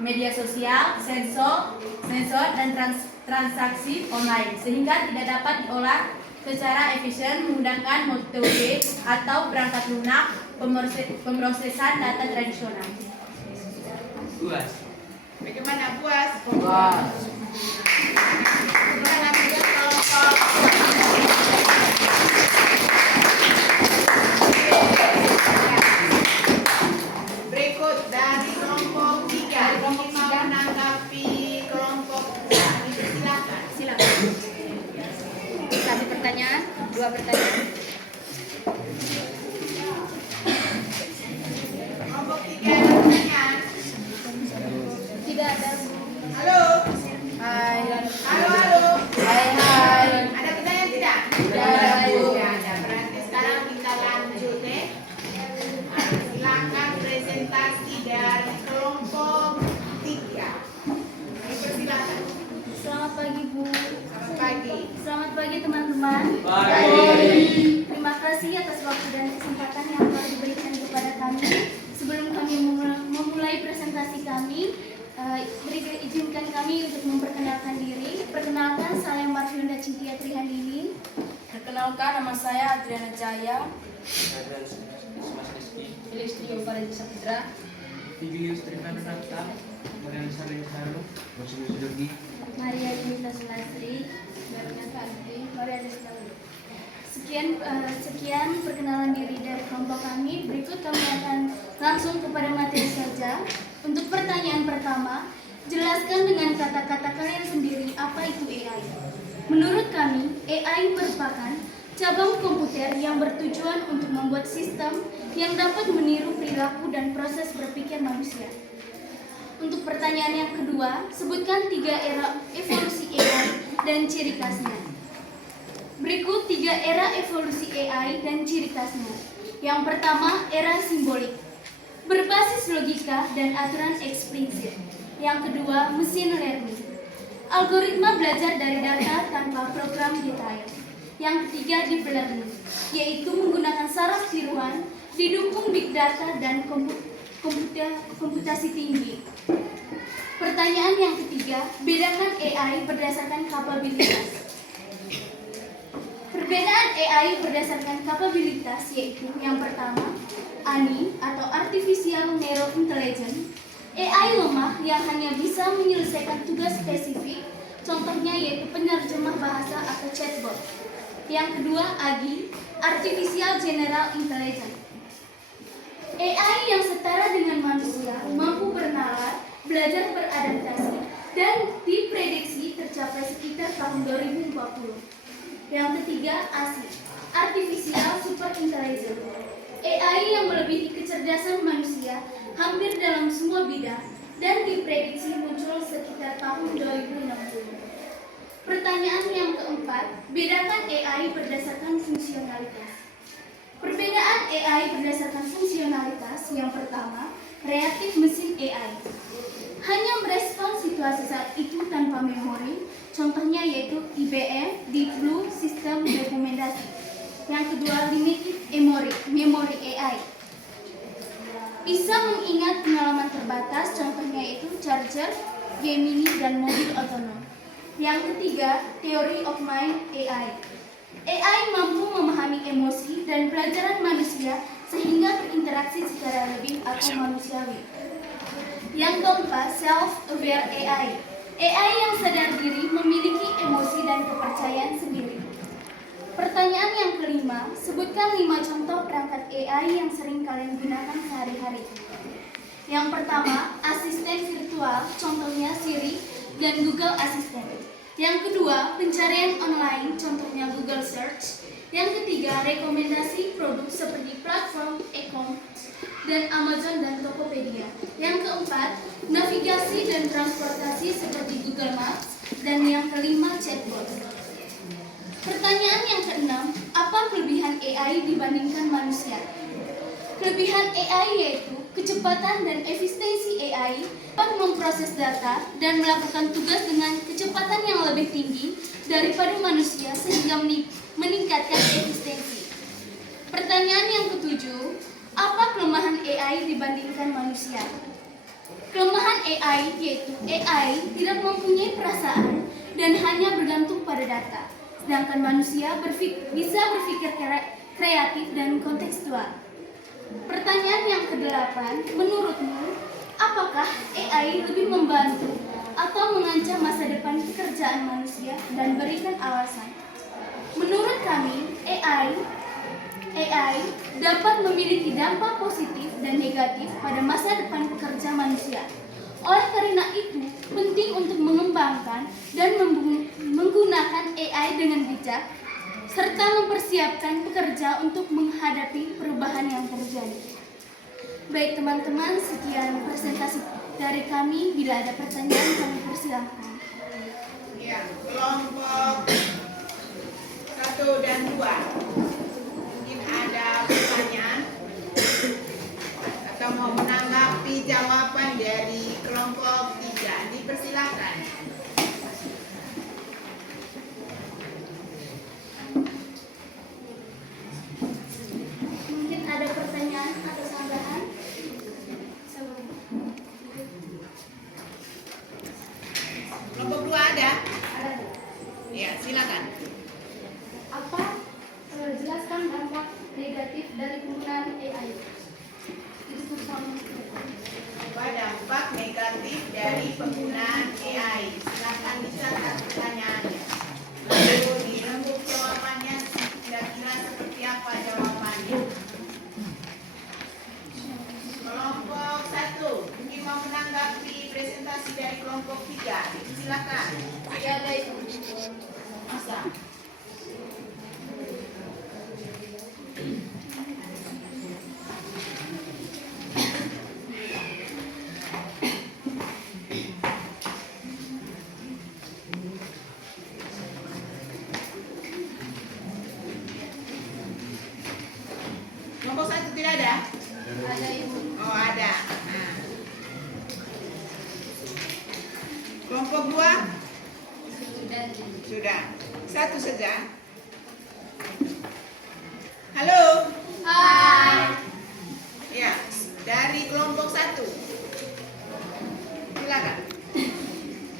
media sosial, sensor, dan transaksi online, sehingga tidak dapat diolah secara efisien menggunakan metode atau perangkat lunak pemrosesan data tradisional. Puas. Bagaimana, puas? Puas. Gimana juga kelompok? Berikut dari kelompok 3 mau menanggapi kelompok 2. Silakan. Satu pertanyaan, 2 pertanyaan. Kelompok 3 ada pertanyaan? Tidak ada. Halo? Hai. Halo? Hai. Ada pertanyaan tidak? Tidak. Tidak ada. Berarti sekarang kita lanjut deh. Silakan presentasi dari kelompok 3. Silakan. Selamat pagi, Bu. Selamat pagi. Selamat pagi, teman-teman. Pagi. Terima kasih atas waktu dan kesempatan yang telah diberikan kepada kami. Sebelum kami memulai presentasi kami, izinkan kami untuk memperkenalkan diri. Perkenalkan, saya Marfiunda Cynthia Trihandini. Perkenalkan, nama saya Adriana Jaya. Ilistri Yoparedi Sapitra. Viglius Trivanata. Mariana Saleh Saro. Maksudnya sudah di Maria Yunita Sulastri. Sekian perkenalan diri dari kelompok kami. Berikut kami akan langsung kepada materi saja. Untuk pertanyaan pertama, jelaskan dengan kata-kata kalian sendiri apa itu AI. Menurut kami, AI merupakan cabang komputer yang bertujuan untuk membuat sistem yang dapat meniru perilaku dan proses berpikir manusia. Untuk pertanyaan yang kedua, sebutkan 3 era evolusi AI dan ciri khasnya. Berikut 3 era evolusi AI dan ciri khasnya. Yang pertama, era simbolik, berbasis logika dan aturan eksplisit. Yang kedua, mesin learning, algoritma belajar dari data tanpa program detail. Yang ketiga, deep learning, yaitu menggunakan saraf tiruan, didukung big data dan komputasi tinggi. Pertanyaan yang ketiga, bedakan AI berdasarkan kapabilitas. Perbedaan AI berdasarkan kapabilitas yaitu yang pertama, ANI atau Artificial Narrow Intelligence, AI lemah yang hanya bisa menyelesaikan tugas spesifik, contohnya yaitu penerjemah bahasa atau chatbot. Yang kedua, AGI, Artificial General Intelligence, AI yang setara dengan manusia, mampu bernalar, belajar beradaptasi, dan diprediksi tercapai sekitar tahun 2040. Yang ketiga, ASI, Artificial Super Intelligence, AI yang melebihi kecerdasan manusia hampir dalam semua bidang dan diprediksi muncul sekitar tahun 2060. Pertanyaan yang keempat, bedakan AI berdasarkan fungsionalitas. Perbedaan AI berdasarkan fungsionalitas yang pertama, reaktif mesin AI, hanya merespons situasi saat itu tanpa memori, contohnya yaitu IBM Deep Blue Sistem Rekomendasi. Yang kedua, limited memory AI, bisa mengingat pengalaman terbatas, contohnya yaitu charger, Gemini, dan mobil otonom. Yang ketiga, theory of mind AI, AI mampu memahami emosi dan pelajaran manusia sehingga berinteraksi secara lebih atau manusiawi. Yang keempat, self-aware AI, AI yang sadar diri, memiliki emosi dan kepercayaan sendiri. Pertanyaan yang kelima, sebutkan 5 contoh perangkat AI yang sering kalian gunakan sehari-hari. Yang pertama, asisten virtual, contohnya Siri dan Google Assistant. Yang kedua, pencarian online, contohnya Google Search. Yang ketiga, rekomendasi produk seperti platform e-commerce dan Amazon dan Tokopedia. Yang keempat, navigasi dan transportasi seperti Google Maps. Dan yang kelima, chatbot. Pertanyaan yang keenam, apa kelebihan AI dibandingkan manusia? Kelebihan AI yaitu kecepatan dan efisiensi AI dapat memproses data dan melakukan tugas dengan kecepatan yang lebih tinggi daripada manusia sehingga meningkatkan efisiensi. Pertanyaan yang ketujuh, apa kelemahan AI dibandingkan manusia? Kelemahan AI yaitu AI tidak mempunyai perasaan dan hanya bergantung pada data, sedangkan manusia bisa berpikir kreatif dan kontekstual. Pertanyaan yang kedelapan, menurutmu, apakah AI lebih membantu atau mengancam masa depan pekerjaan manusia dan berikan alasan? Menurut kami, AI dapat memiliki dampak positif dan negatif pada masa depan pekerja manusia. Oleh karena itu, penting untuk mengembangkan dan menggunakan AI dengan bijak, serta mempersiapkan pekerja untuk menghadapi perubahan yang terjadi. Baik teman-teman, sekian presentasi dari kami. Bila ada pertanyaan, kami persilahkan. Ya, kelompok 1 dan 2. Mungkin ada pertanyaan atau mau menanggapi jawaban dari kelompok 3. Dipersilakan. Mungkin ada pertanyaan atau tambahan? Kelompok 2 ada? Ada. Ya, silakan. Jelaskan dampak negatif dari penggunaan AI. Apa dampak negatif dari penggunaan AI? partisipasi dari kelompok 3. Silakan. Tidak ada itu. Masa. Kelompok 1 tidak ada? Ada ibu. Oh, ada. Nah. Kelompok 2? Sudah. 1 saja. Halo. Hai. Ya, dari kelompok 1. Silakan.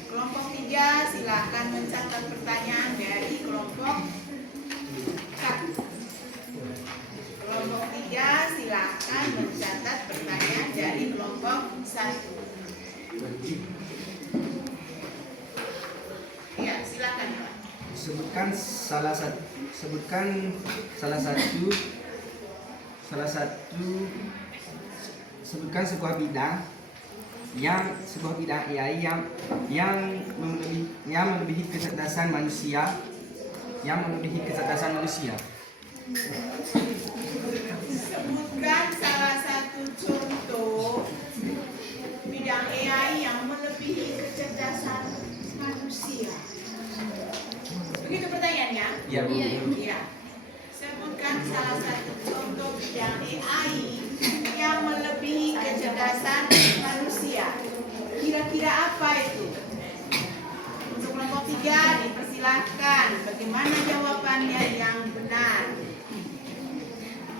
Kelompok 3 silakan mencatat pertanyaan dari kelompok 1. Kelompok 3 silakan mencatat pertanyaan dari kelompok 1. Ya, silakan Pak. Sebutkan salah satu sebutkan sebuah bidang AI yang melebihi kecerdasan manusia Sebutkan salah satu contoh bidang AI yang melebihi kecerdasan manusia. Begitu pertanyaannya? Ya, Bu. Iya. Sebutkan salah satu contoh bidang AI yang melebihi kecerdasan manusia. Kira-kira apa itu? Untuk kelompok 3 dipersilahkan bagaimana jawabannya yang benar.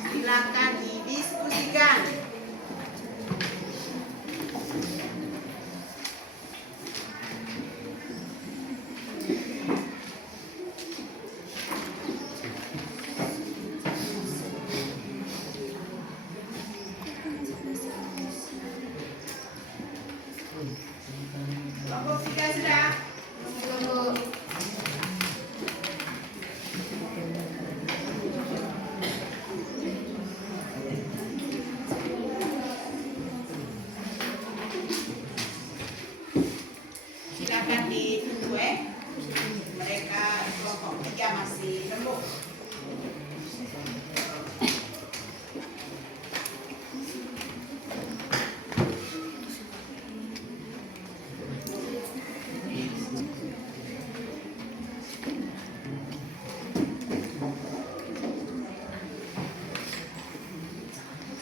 Silakan didiskusikan. Kelompok 3 sudah? Tunggu. Silakan ditunggu mereka kelompok 3 masih lembut.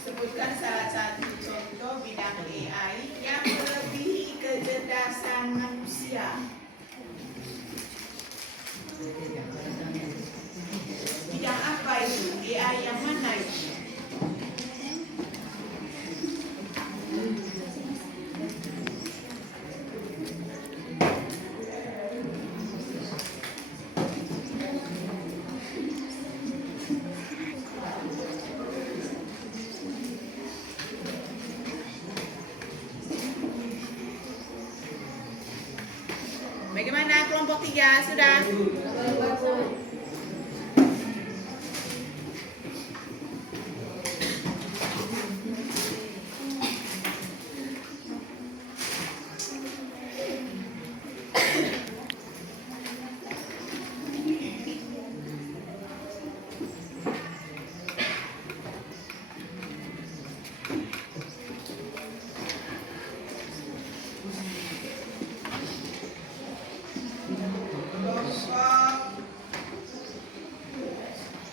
Sebutkan salah satu contoh bidang AI yang melebihi kecerdasan manusia. Bidang apa itu? AI yang mana itu? Bagaimana kelompok 3? Sudah? Kelompok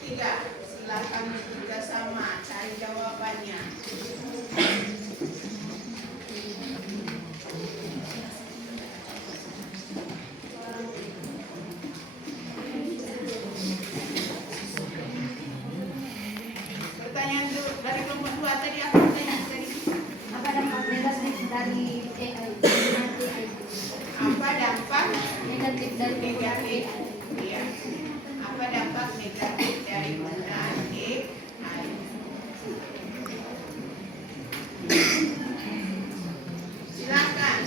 3, silakan bekerja sama cari jawabannya. Pertanyaan dari kelompok 2 tadi apa pertanyaan tadi? Apa dampak negatif dari AI? Apa dampak Negatif dari negatif? Iya. Apa dampak negatif dari penggunaan AI? Silakan.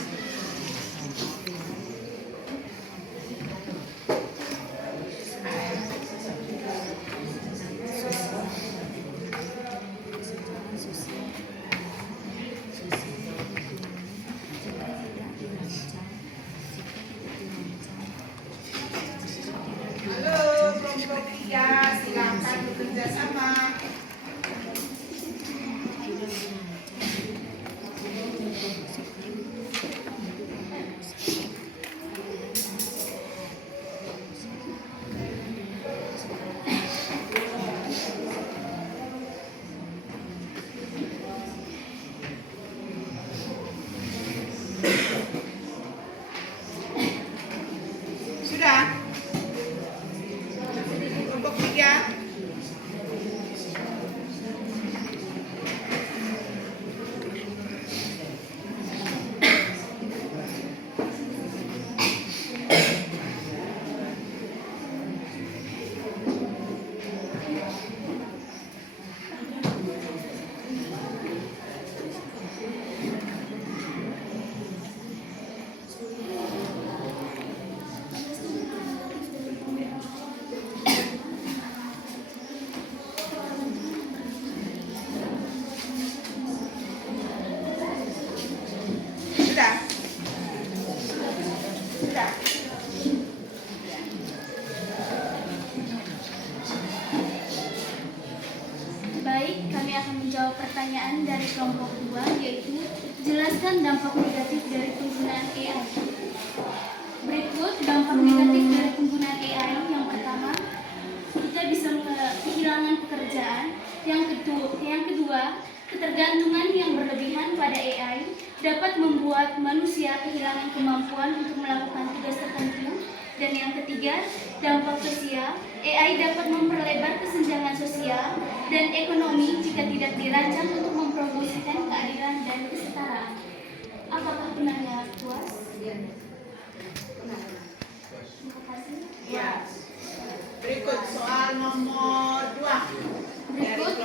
Baik, kami akan menjawab pertanyaan dari kelompok 2, yaitu jelaskan dampak negatif dari penggunaan AI. Berikut dampak negatif dari penggunaan AI. Yang pertama, kita bisa kehilangan pekerjaan. Yang kedua, ketergantungan yang berlebihan pada AI dapat membuat manusia kehilangan kemampuan untuk melakukan tugas tertentu. Dan yang ketiga, dampak sosial. AI dapat memperlebar kesenjangan sosial dan ekonomi jika tidak dirancang untuk mempromosikan keadilan dan kesetaraan. Apakah penanya puas? Terima kasih. Ya. Berikut soal nomor 2. Berikut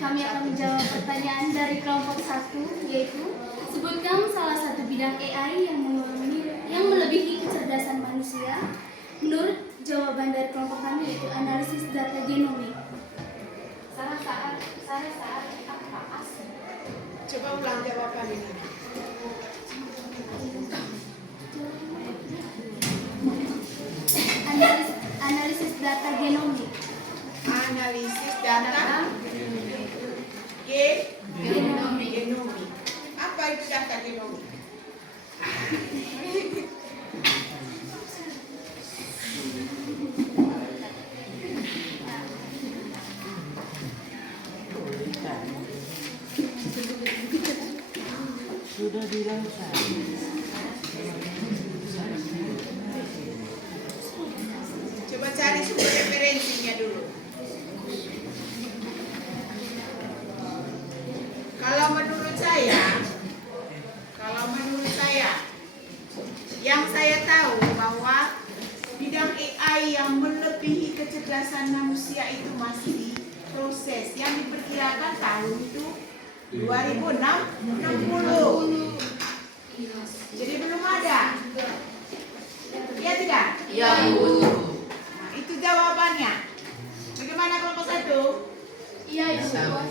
kami akan menjawab pertanyaan dari kelompok 1, yaitu sebutkan salah satu bidang AI yang melebihi kecerdasan manusia. Menurut jawaban dari kelompok kami, yaitu analisis data genomik. Saat apa asal? Coba ulang jawaban ini. Analisis data genomik. Analisis data genomik. Apa itu data genomik? Sudah bilang Coba cari sumber referensinya dulu. Kalau menurut saya, yang saya tahu bahwa bidang AI yang melebihi kecerdasan manusia itu masih di proses, yang diperkirakan tahun itu 2060. Jadi belum ada. Iya tidak? Iya, Bu. Nah, itu jawabannya. Bagaimana kelompok 1? Iya, Ibu. Nah.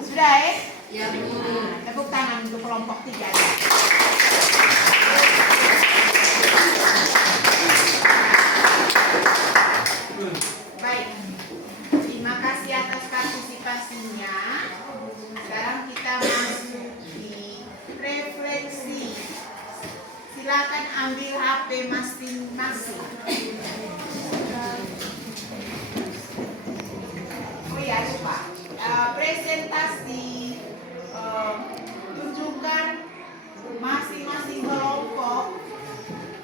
Sudah Ya, Bu. Nah, tepuk tangan untuk kelompok 3. Baik. Terima kasih atas partisipasinya. Sekarang kita masuk di refleksi. Silakan ambil HP masing-masing. Oh ya, lupa. Presentasi tunjukkan masing-masing kelompok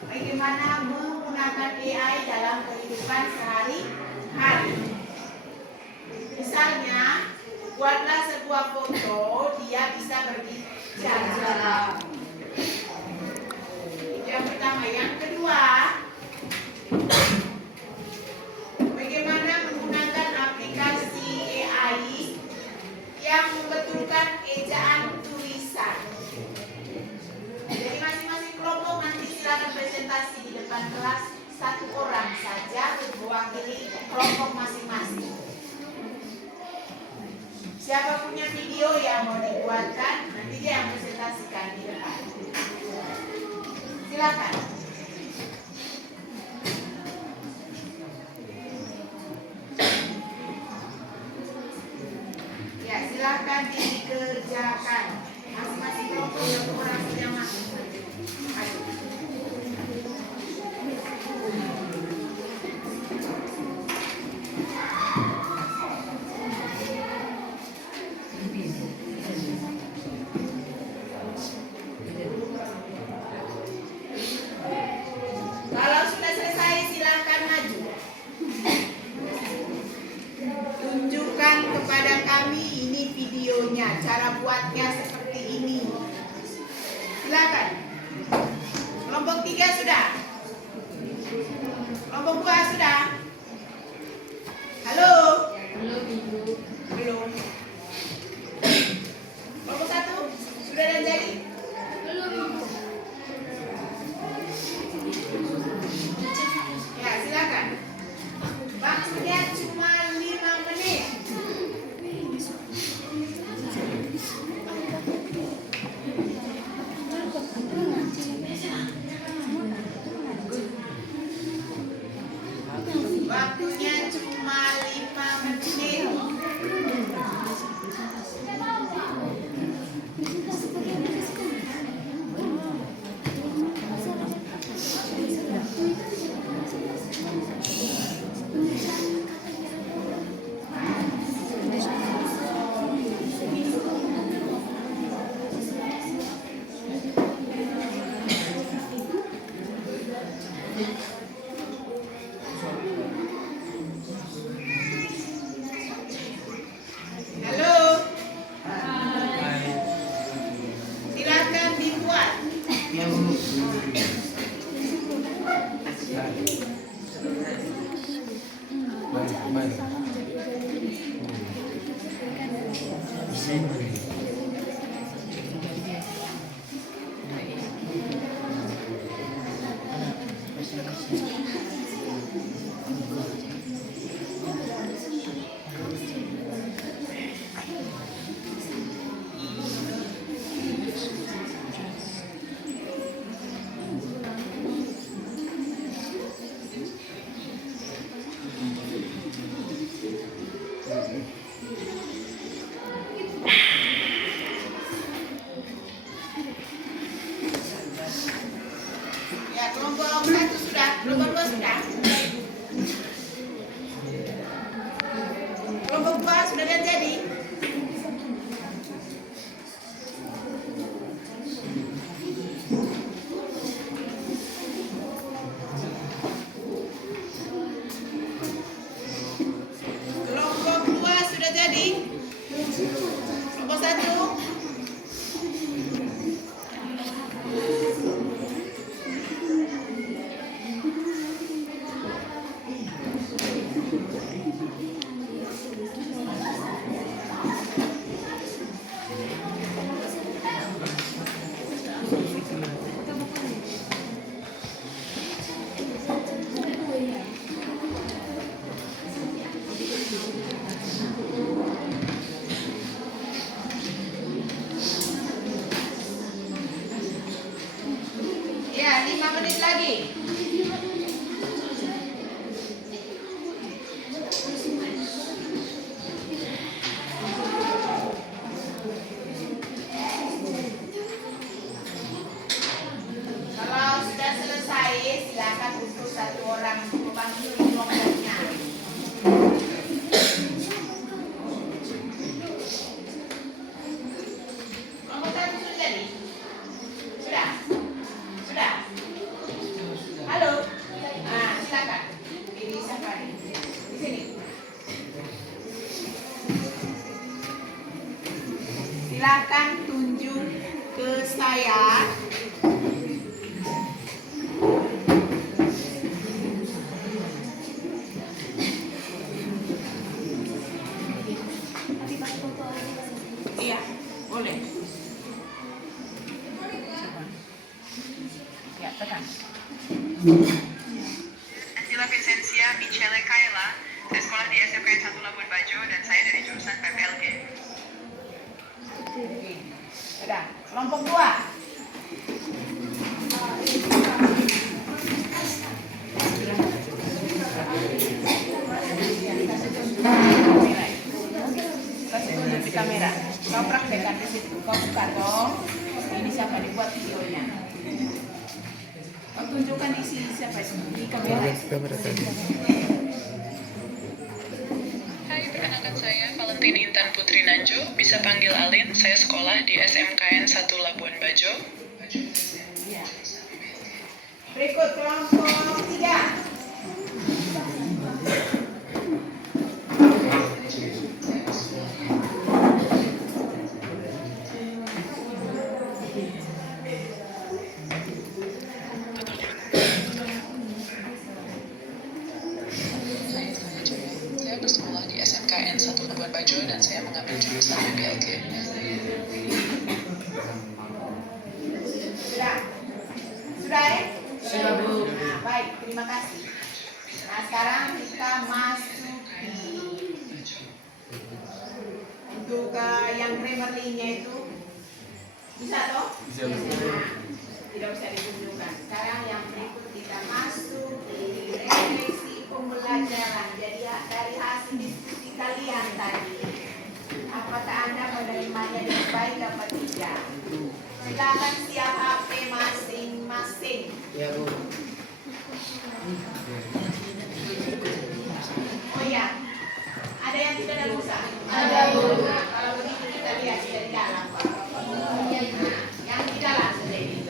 bagaimana menggunakan AI dalam kehidupan sehari-hari. Misalnya, buatlah sebuah foto, dia bisa berbicara. Itu yang pertama. Yang kedua, bagaimana menggunakan aplikasi AI yang membetulkan ejaan tulisan. Jadi masing-masing kelompok nanti silakan presentasi di depan kelas, 1 orang saja mewakili kelompok masing-masing. Siapa punya video yang mau dibuatkan, nanti dia yang presentasikan di depan. Silakan. Ya, silakan dikerjakan. Masing-masing kelompok 1 orang saja masuk. Ayo. Kalau sudah selesai silakan maju. Tunjukkan kepada kami ini videonya, cara buatnya seperti ini. Silakan. Kelompok 3 sudah. Kelompok 2 sudah. Halo. Belum, Ibu. Belum. Kelompok 1 sudah dan jadi. Belum. Ya, silakan. Waktunya cuma 5 menit. Waktunya cuma 5 menit. Halo. Silakan dibuat. Ya, kelompok 1 sudah, kelompok 2 sudah. Kelompok 2 sudah lihat jadi. Kelompok 2 sudah jadi. Kelompok 1. Ya, 5 menit lagi. Kalau sudah selesai, silakan untuk satu orang memanggil nomornya. Kelompok 1 sudah jadi? Sudah? Sudah? Halo? Nah, silakan. Ini siapa nih? Di sini. Silakan tunjuk ke saya. Iya, boleh. Ya, tenang. Angela Vincentia Michele Kaila, saya sekolah di SMKN 1 Labuan Bajo dan saya dari jurusan PPLG. Sudah, kelompok 2. Kasih tunjuk di kamera. Kau praktekkan di situ. Kau buka dong. Ini siapa dibuat videonya. Kau tunjukkan isi siapa di kamera. Hai, perkenalkan saya Valentin Intan Putri Nanjo, bisa panggil Alin. Saya sekolah di SMKN 1 Labuan Bajo. Berikut kelompok 3. Saya bersekolah di SMKN 1 Labuan Bajo dan saya mengambil jurusan PPLG. Sudah? Sudah ya? Sudah, Bu. Nah, baik, terima kasih. Nah, sekarang kita masuk untuk yang Grammarly-nya itu bisa toh? Bisa, Bu. Nah, tidak usah ditunjukkan. Sekarang yang berikut kita masuk di refleksi pembelajaran. silakan siap HP masing-masing. Ya Bu. Oh iya, ada yang tidak ada pulsa? Ada, Bu. Kalau begitu kita lihat dari dalam. Yang di dalam sudah ini.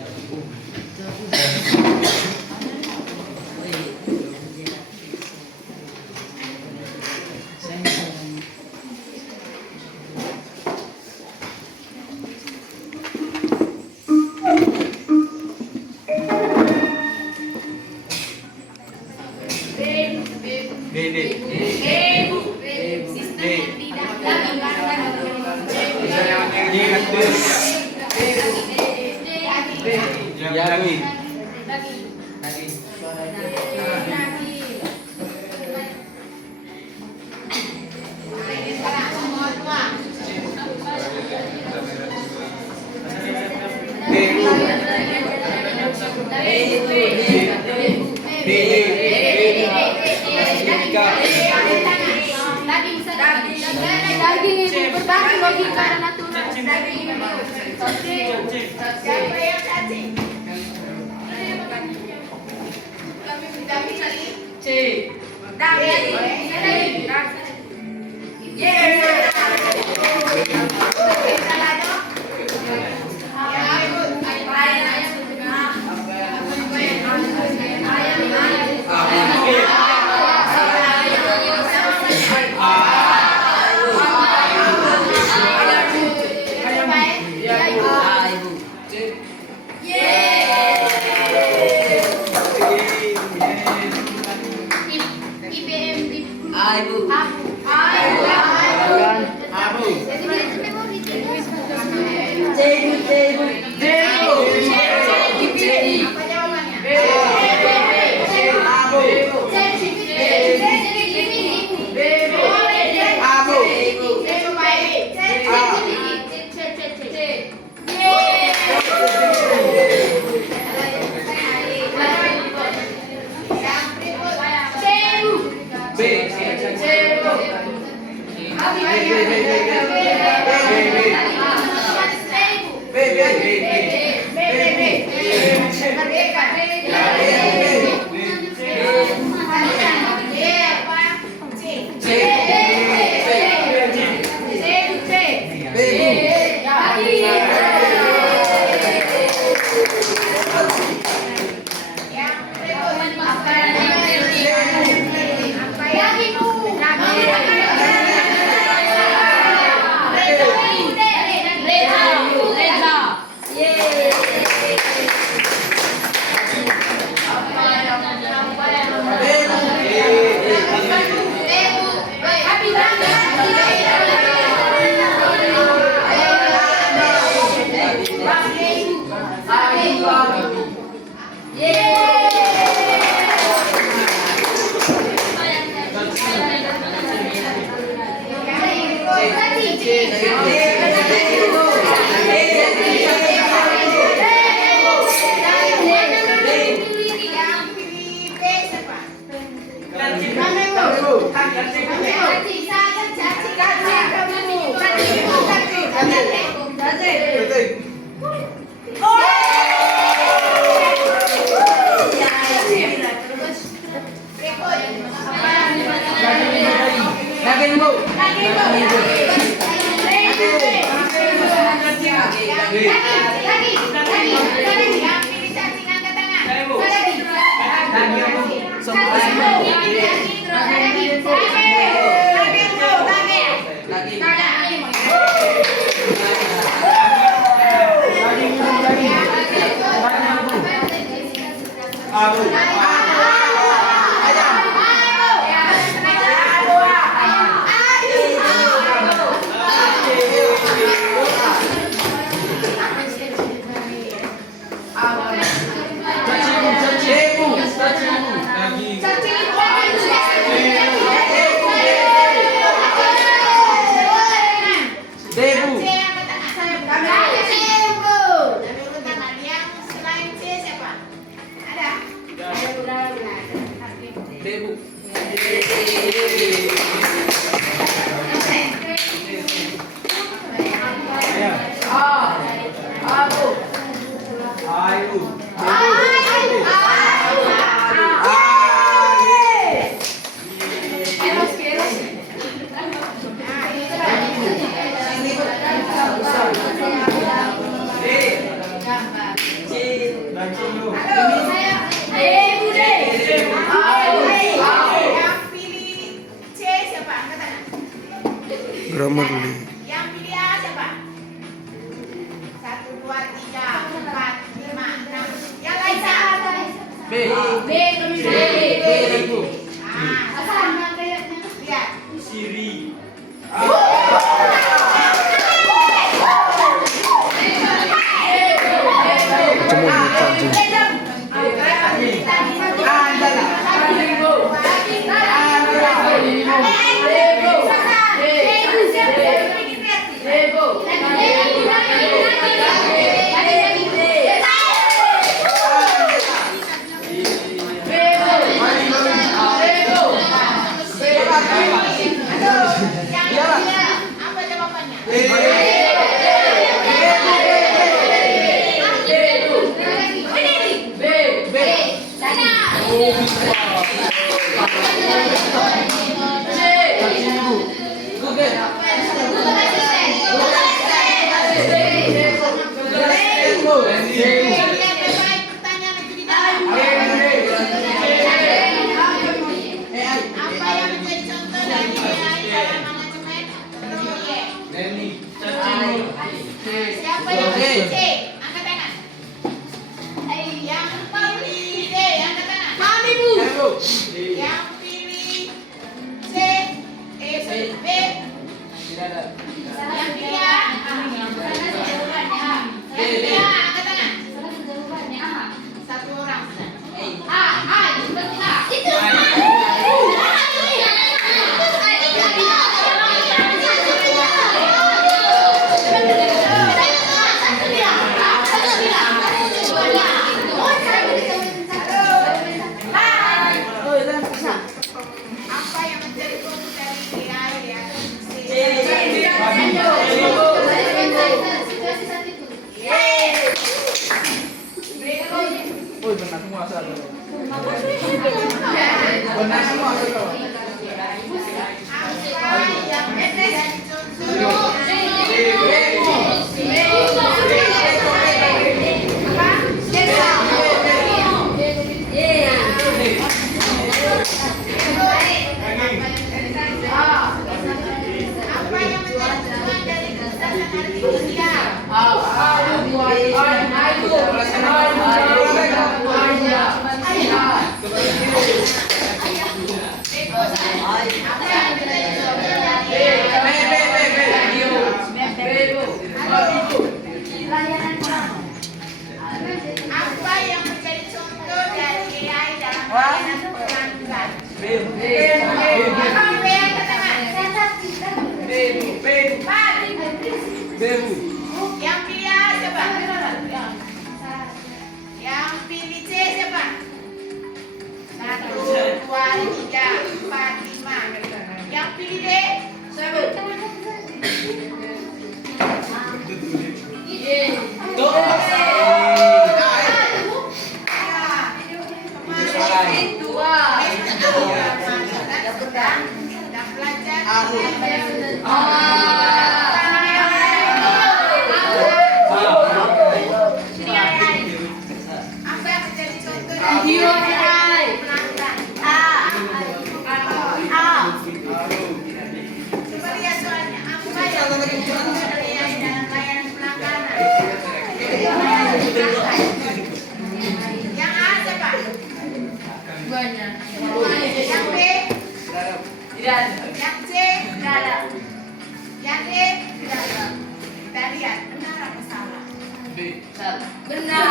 Daging ibu berbagi logika dan aturan. Daging ibu. Siapa yang cacing? Daging lagi? Daging. Grammarly. Yang pilih A siapa? 1, 2, 3, 4, 5, 6. Yang lain siapa? B. B. Sama kayaknya. Lihat. Siri. Apa jawabannya? Apa yang menjadi contoh dari AI dalam manajemen? Siapa yang pilih C? Angkat tangan. Yang pilih D, angkat tangan. Mami Bu. Yang pilih C, B. Yang pilih A. Yang pilih A, angkat tangan. Satu orang. Apa yang menjadi contoh dari AI ya? Oh, benar semua salah. Benar semua salah. Apa yang menjadi contoh? Apa yang menjadi contoh dari kecerdasan artifisial? Apa yang menjadi contoh dari AI dalam pelayanan pelanggan? Yang pilih A siapa? Yang pilih C siapa? 1, 2, 3, 4, 5. Yang pilih D? Apa yang menjadi contoh dari AI pelanggan? Coba lihat soalnya. Apa yang menjadi contoh dari AI dalam layanan pelangganan? Yang A siapa? Banyak. Yang B? Yang C? Yang D? Kita lihat benar atau salah? Benar.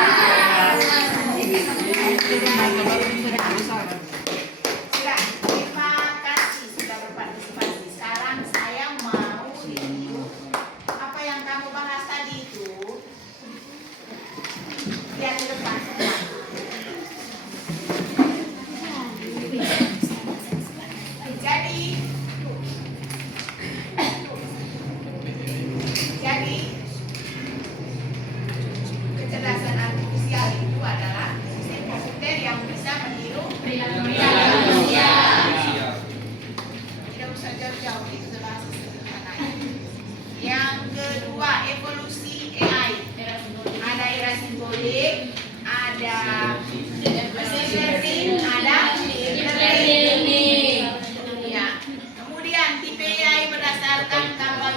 Sudah, terima kasih sudah berpartisipasi. Sekarang saya mau review apa yang kamu bahas tadi itu. Lihat ke depan. Jadi kecerdasan artifisial itu adalah sistem komputer yang bisa meniru perilaku manusia. Tidak usah jauh-jauh, itu bahasa sederhana. Yang kedua, evolusi AI. Ada era simbolik, ada machine learning, ada deep learning. Ya. Kemudian tipe AI berdasarkan gambar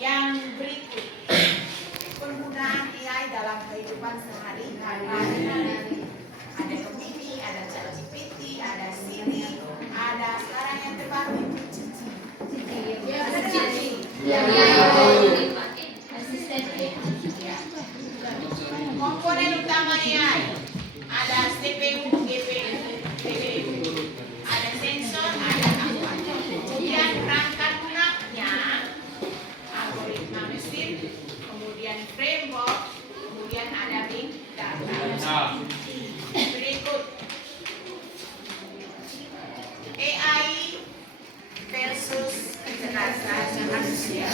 Yang berikut, penggunaan AI dalam kehidupan sehari-hari. Ada Gemini, ada ChatGPT, ada Siri, ada sekarang yang terbaru itu Cici. Ada Cici. Komponen utama AI ada CPU, GPU, CPU, ada sensor, ada actuator. Kemudian perangkat lunaknya, algoritma mesin, kemudian framework, kemudian ada big data. Berikut AI versus kecerdasan manusia.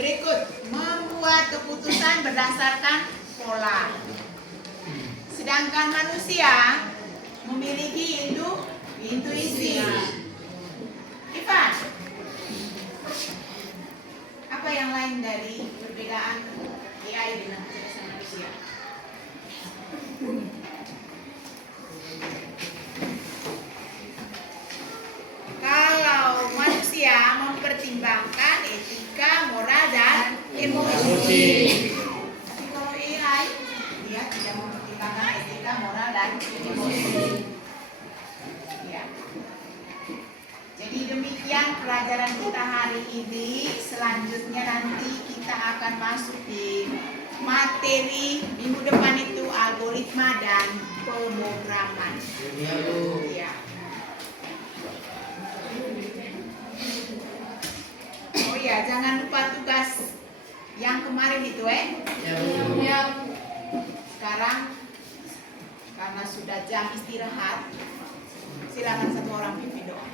Berikut membuat keputusan berdasarkan pola. Sedangkan manusia memiliki intuisi. Ivan, apa yang lain dari perbedaan AI dengan kecerdasan manusia? Kalau manusia mempertimbangkan etika, moral, dan emosi. Tapi kalau AI, dia tidak mempertimbangkan etika, moral, dan emosi. Ya. Jadi demikian pelajaran kita hari ini. Selanjutnya nanti kita akan masuk di materi minggu depan itu algoritma dan pemrograman. Ya. Oh iya, jangan lupa tugas yang kemarin itu ya. Sekarang karena sudah jam istirahat, silakan satu orang pimpin doa.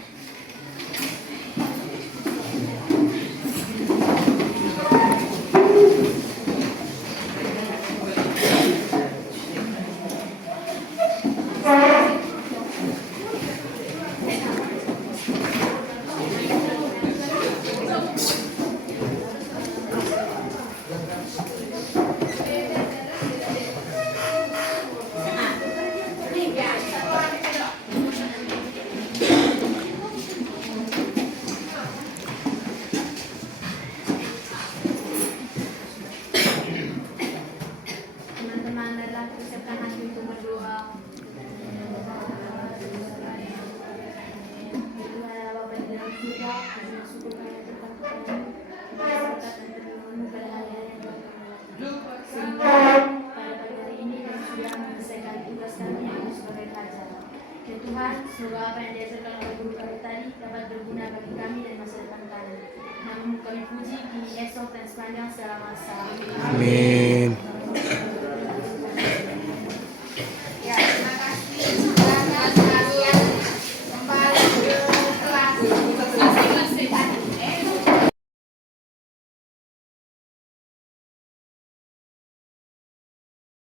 Teman-teman adalah persiapkan hati untuk berdoa. Tuhan Bapa di dalam surga, kami syukur kami tetap kepadamu, berkat dan perlindunganmu pada hari-hari yang telah kami lalui. Sehingga pada pagi hari ini kami sudah menyelesaikan tugas kami yang sebagai pelajar. Ya Tuhan, semoga apa yang diajarkan oleh guru kami tadi dapat berguna bagi kami dan masa depan kami. Namamu kami puji, kini esok dan sepanjang segala masa. Amin.